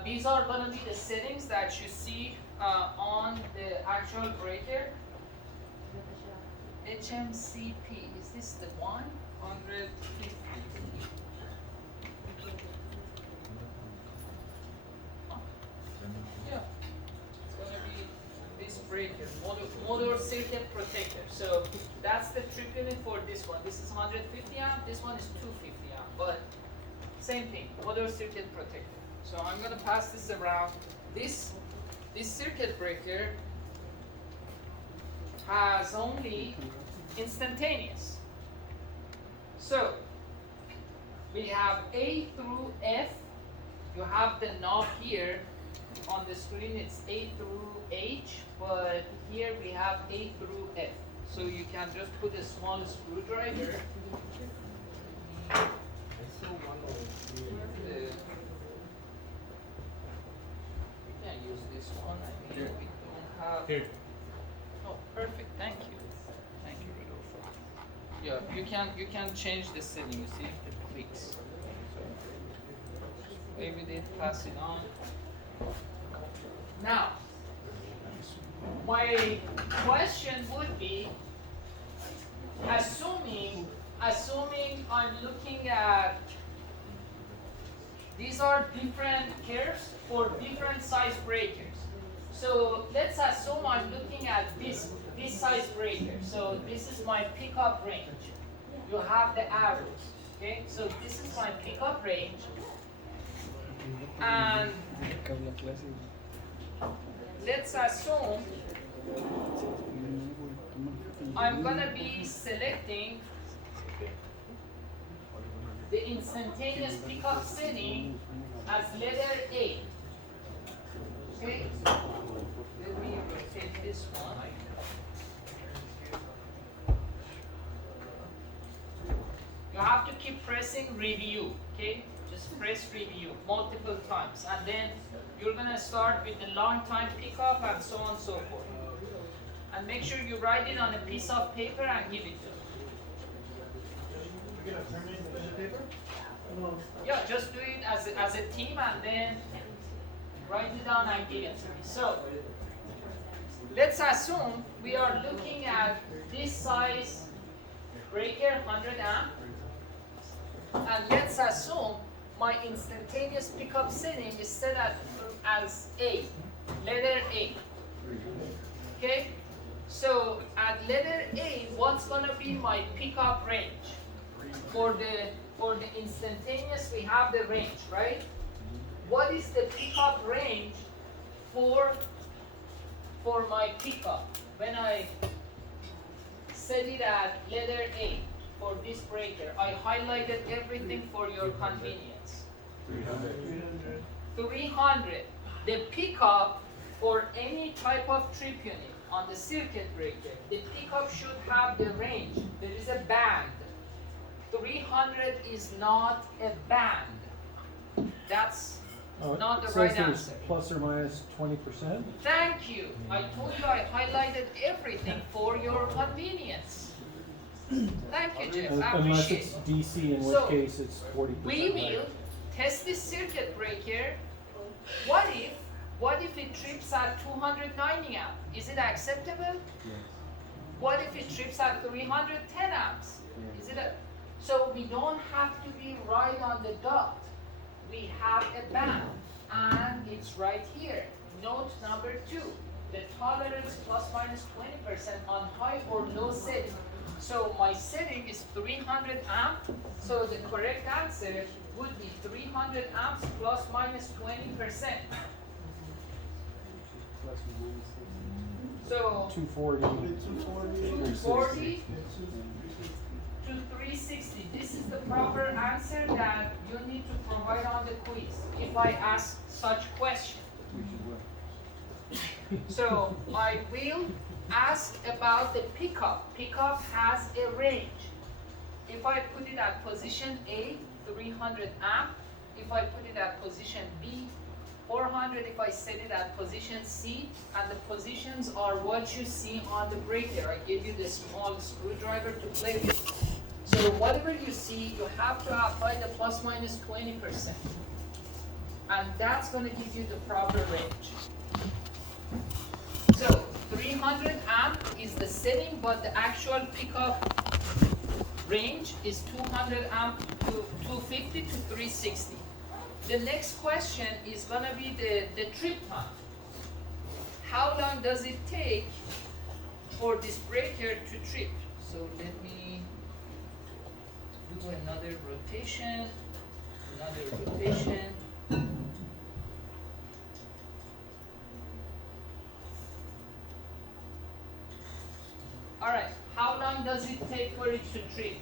These are going to be the settings that you see on the actual breaker. HMCP, is this the one? 150. Yeah, it's going to be this breaker, motor circuit protector. So that's the trip unit for this one. This is 150 amp, this one is 250 amp, but same thing, motor circuit protector. So I'm gonna pass this around. This circuit breaker has only instantaneous. So we have A through F. You have the knob here. on the screen it's A through H, but here we have A through F. So you can just put a small screwdriver. You can use this one. I mean, we don't have. Here. Oh, perfect. Thank you. Thank you, Rodolfo. Yeah, you can change the setting. You see, it clicks. So maybe they pass it on. Now, my question would be, assuming I'm looking at, these are different curves for different size breakers. So let's assume I'm looking at this size breaker. So this is my pickup range. You have the arrows, okay? So this is my pickup range. And let's assume I'm gonna be selecting the instantaneous pickup setting as letter A. Okay? Let me rotate this one. You have to keep pressing review, okay? Just press review multiple times, and then you're gonna start with the long time pickup and so on and so forth. And make sure you write it on a piece of paper and give it to them. You're gonna turn it into the paper? No. Yeah, just do it as a team and then write it down and give it to me. So, let's assume we are looking at this size breaker, 100 amp. And let's assume my instantaneous pickup setting is set as A, letter A. Okay? So at letter A, what's gonna be my pickup range? For the instantaneous, we have the range, right? What is the pickup range for my pickup when I set it at letter A for this breaker? I highlighted everything for your convenience. 300. 300. The pickup for any type of trip unit on the circuit breaker, the pickup should have the range. There is a band. 300 is not a band. That's not the right answer. Plus or minus 20%? Thank you. I told you I highlighted everything for your convenience. Thank you, Jeff. I Unless appreciate it's it. DC, in which So, case it's 40%. We will test this circuit breaker. What if it trips at 290 amp? Is it acceptable? What if it trips at 310 amps? Is it so we don't have to be right on the dot. We have a band, and it's right here. Note number 2, the tolerance plus minus 20% on high or low setting. So my setting is 300 amp, so the correct answer would be 300 amps plus minus 20%. So 240. 240 to 360. This is the proper answer that you need to provide on the quiz if I ask such question. So I will ask about the pickup. Pickup has a range. If I put it at position A, 300 amp. If I put it at position B, 400. If I set it at position C, and the positions are what you see on the breaker. I gave you the small screwdriver to play with. So whatever you see, you have to apply the plus minus 20%. And that's going to give you the proper range. So 300 amp is the setting, but the actual pickup range is 200 amp to 250 to 360. The next question is going to be the trip time. How long does it take for this breaker to trip? So let me do another rotation. All right, how long does it take for it to trip?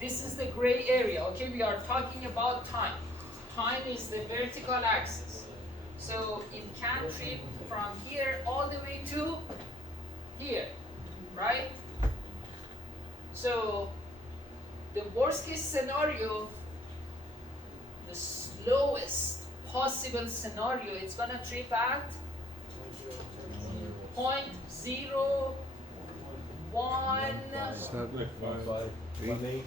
This is the gray area, okay? We are talking about time. time is the vertical axis. So it can trip from here all the way to here, right? So the worst case scenario, the slowest possible scenario, it's gonna trip at 0.01.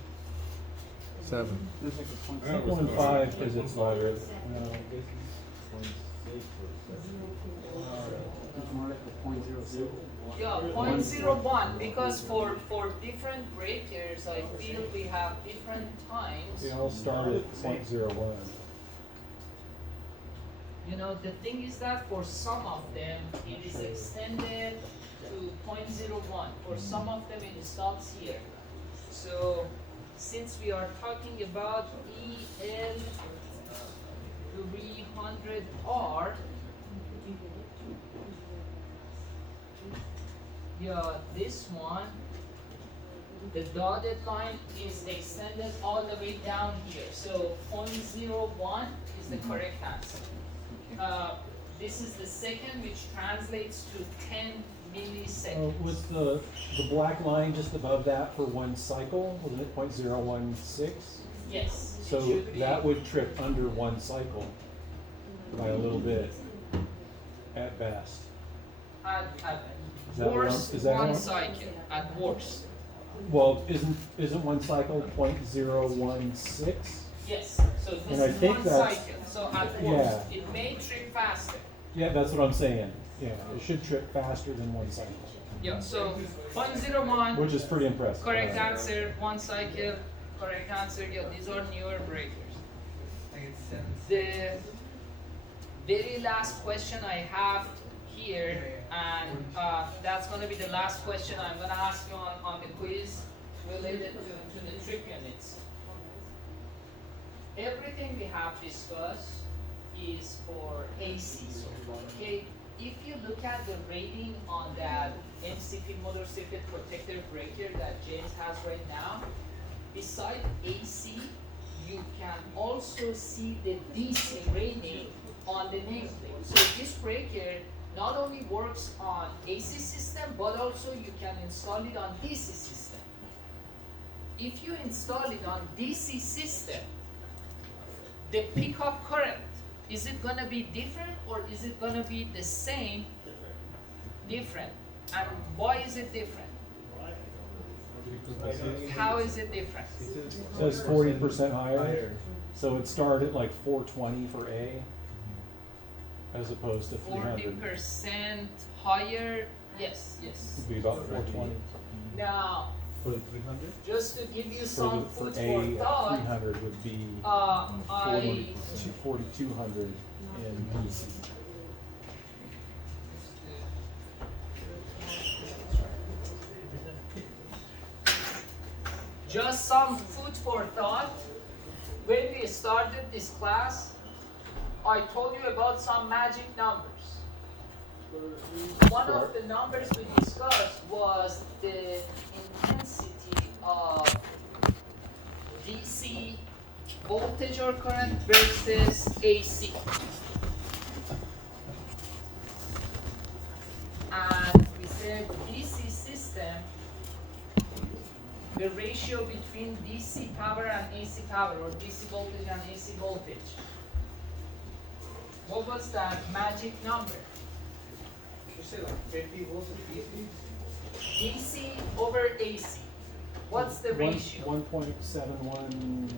7. I think 1.5 because it's longer. It's more like a .06. Yeah, 0.01, because for different breakers, I feel we have different times. They all start at 0.01. You know, the thing is that for some of them, it is extended to 0.01. For some of them, it stops here. So, since we are talking about EL300R, yeah, this one, the dotted line is extended all the way down here. So 0.01 is the correct answer. This is the second, which translates to 10 milliseconds. Was the black line just above that for one cycle? Wasn't it 0.016? Yes. it So should be that would trip under one cycle by a little bit at best. at Is that what I'm- worst is that one what- cycle. At worst. Well, isn't one cycle 0.016? Yes. So this And I is think one that's- cycle. So at worst, Yeah. it may trip faster. Yeah, that's what I'm saying. Yeah, it should trip faster than one cycle, Yeah. So 0.01. which is pretty impressive. Correct answer. One cycle. Correct answer. Yeah. These are newer breakers. I get 7. The very last question I have here, and that's going to be the last question I'm going to ask you on the quiz related to the trip units. Everything we have discussed is for AC so far, okay? If you look at the rating on that MCP motor circuit protector breaker that James has right now, beside AC, you can also see the DC rating on the nameplate. So this breaker not only works on AC system, but also you can install it on DC system. If you install it on DC system, the pickup current, is it gonna be different or is it gonna be the same? Different. And why is it different? How is it different? It says 40% higher, so it started at like 420 for A, as opposed to 300. 40% higher? Yes, yes. Would be about 420. Now, For the 300? just to give you For some the, for food A, for thought, 300 would be I 4,200 in DC. just some food for thought. When we started this class, I told you about some magic numbers. One of the numbers we discussed was the intensity of DC voltage or current versus AC. And we said DC system, the ratio between DC power and AC power, or DC voltage and AC voltage. What was that magic number? You said like 50 volts of DC? DC over AC. What's the ratio? 1.71.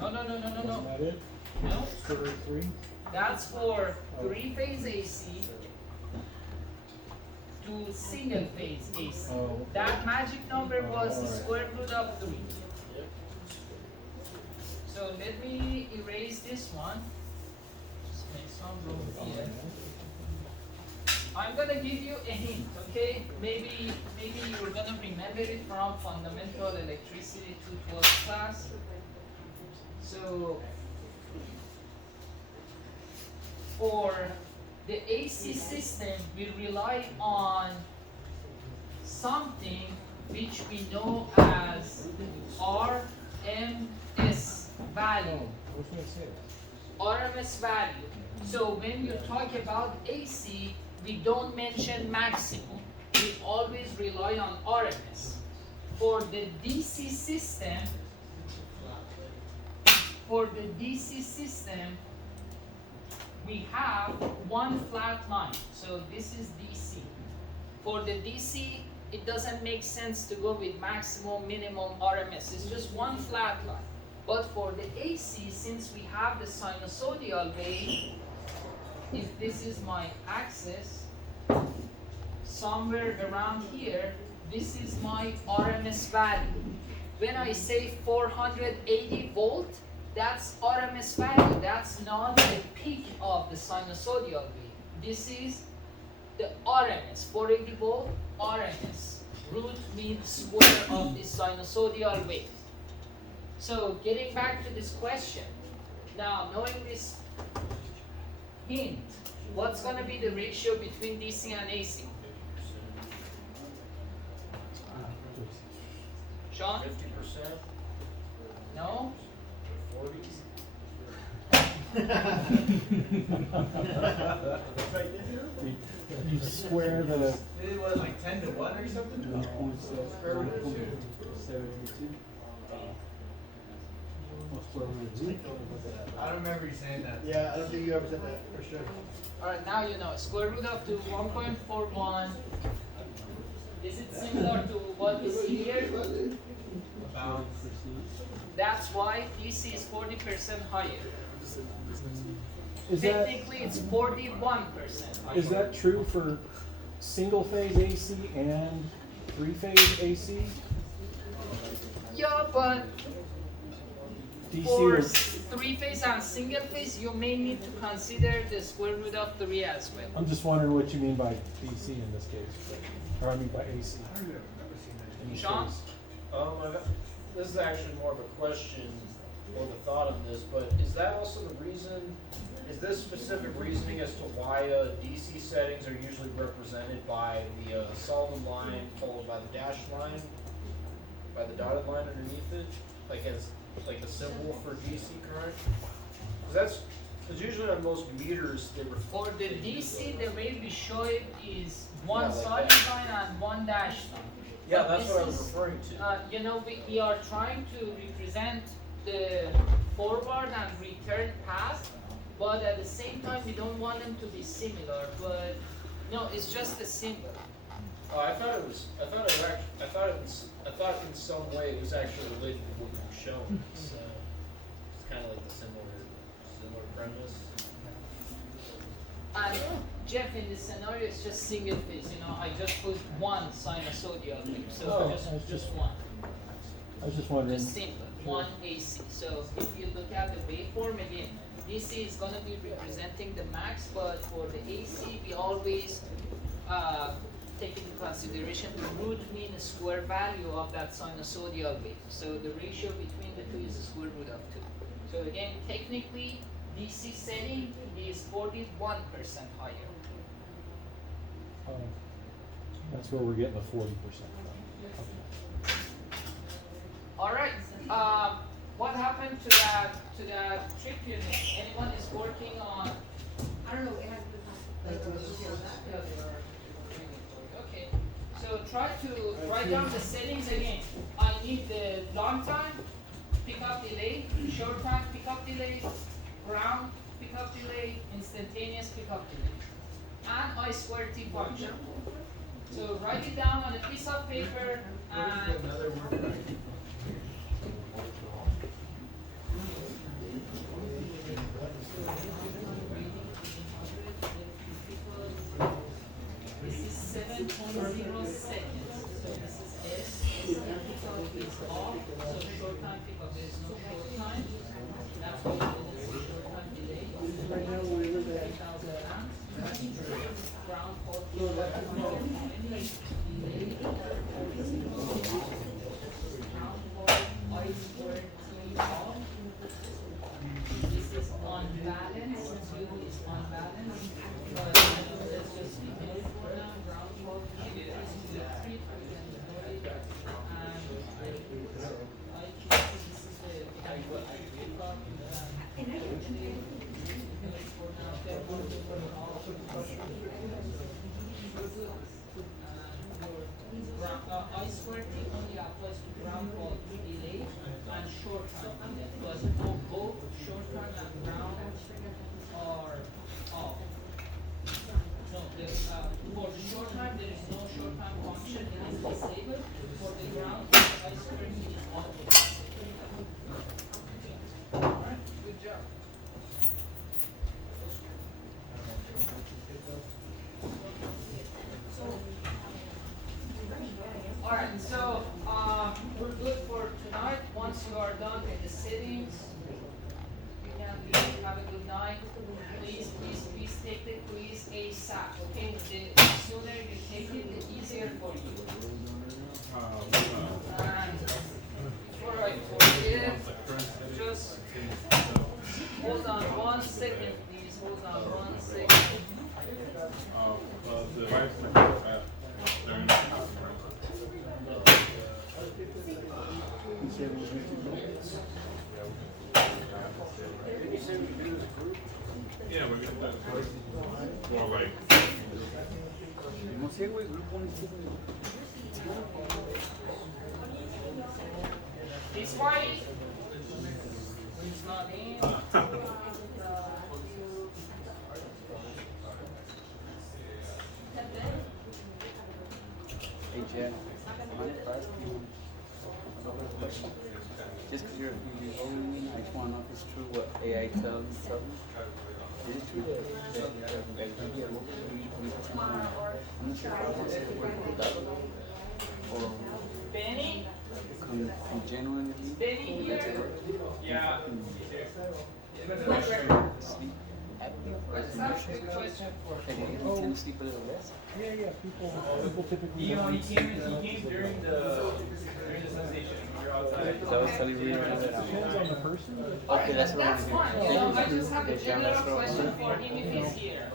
No. Isn't that it? No, For 3? that's for three-phase AC to single-phase AC. Oh. That magic number was the square root of 3. So let me erase this one. Just make some room here. I'm gonna give you a hint, okay? Maybe you're gonna remember it from Fundamental Electricity 212 class. So for the AC system, we rely on something which we know as RMS value. RMS value. So when you talk about AC, we don't mention maximum. We always rely on RMS. For the DC system, we have one flat line. So this is DC. For the DC, it doesn't make sense to go with maximum, minimum, RMS. It's just one flat line. But for the AC, since we have the sinusoidal wave, if this is my axis, somewhere around here, this is my RMS value. When I say 480 volt, that's RMS value. That's not the peak of the sinusoidal wave. This is the RMS, 480 volt RMS, root mean square of the sinusoidal wave. So getting back to this question, now knowing this hint, what's going to be the ratio between DC and AC? Sean? 50%, No? 40s. You square the, It was like 10 to 1 or something? Square root of 2. 72. I don't remember you saying that. Yeah, I don't think you ever said that, for sure. Alright, now you know. Square root of 2, 1.41. Is it similar to what we see here? About. That's why DC is 40% higher. is that, Technically, it's 41% higher. is that true for single phase AC and three phase AC? Yeah, but DC for is, three-phase and single-phase, you may need to consider the square root of 3 as well. I'm just wondering what you mean by DC in this case, or I mean by AC. I don't even remember seeing that. in this Sean? case. This is actually more of a question or the thought on this, but is that also the reason, is this specific reasoning as to why DC settings are usually represented by the solid line followed by the dashed line, by the dotted line underneath it, like as like a symbol for DC current? Because usually on most meters they For refer the DC, the way we show it is one Yeah, like solid that. line and one dashed line. Yeah, But that's this what I was is, referring to. You know, we are trying to represent the forward and return path, but at the same time, we don't want them to be similar. But no, it's just a symbol. Oh, I thought in some way it was actually related to what you were showing. So it's kind of like a similar premise. And Jeff, in this scenario, it's just single phase. You know, I just put one sinusoidal wave, so Oh, just one. I was just wondering, Just simple, one AC. So if you look at the waveform again, DC is going to be representing the max, but for the AC, we always take into consideration the root mean square value of that sinusoidal wave. So the ratio between the two is the square root of 2. So again, technically, DC setting is 41% higher. that's where we're getting the 40%. All right. What happened to that trip unit? Anyone is working on? I don't know, it has Okay. So try to write down the settings again. I need the long time pickup delay, short time pickup delay, ground pickup delay, instantaneous pickup delay, and I square T function. So write it down on a piece of paper and Another word, right? this is 7.0 seconds. So this is S. Pickup is off. So short time pickup, there is no short time. That's why we call this short time delay. Right now, we're looking at 3,000 amps. Ground fault. Delay. Ground fault. I squared T off. This is unbalanced. U is unbalanced. But let's just ignore it for now. Ground fault. This is the trip. And I keep this is the pickup. For the short time, there is no short time function, it is disabled. For the ground, ice cream is auto. Alright, good job. Alright, so we're good for tonight. Once you are done with the settings, you can leave. Have a good night. Please take the quiz ASAP. Okay, the sooner you take it, the easier for you. And before I forget, just hold on 1 second, please. Hold on 1 second. Yeah, we're gonna do it more like. No sé, güey, grupo no sé. This way. It's not in. Hey, Jack. Mind if I ask you a question? Just because you're a few years older than me, I just want to know if it's true what AI tells us. Is it true that maybe a local I'm not sure if I want to say the word cuidado or Benny? genuinely? Benny That's a here? word. Yeah. Sleep apnea or That's actually a condition? good question for Like, you tend to sleep a little less? Yeah, people typically. He don't came sleep. during the sensation. You're outside. Because I was telling you Depends on that. the person. Okay, that's what I That's want fine. to do. You know, I Thank you. just have a Yes, John, general that's what I question want. for him if he's here.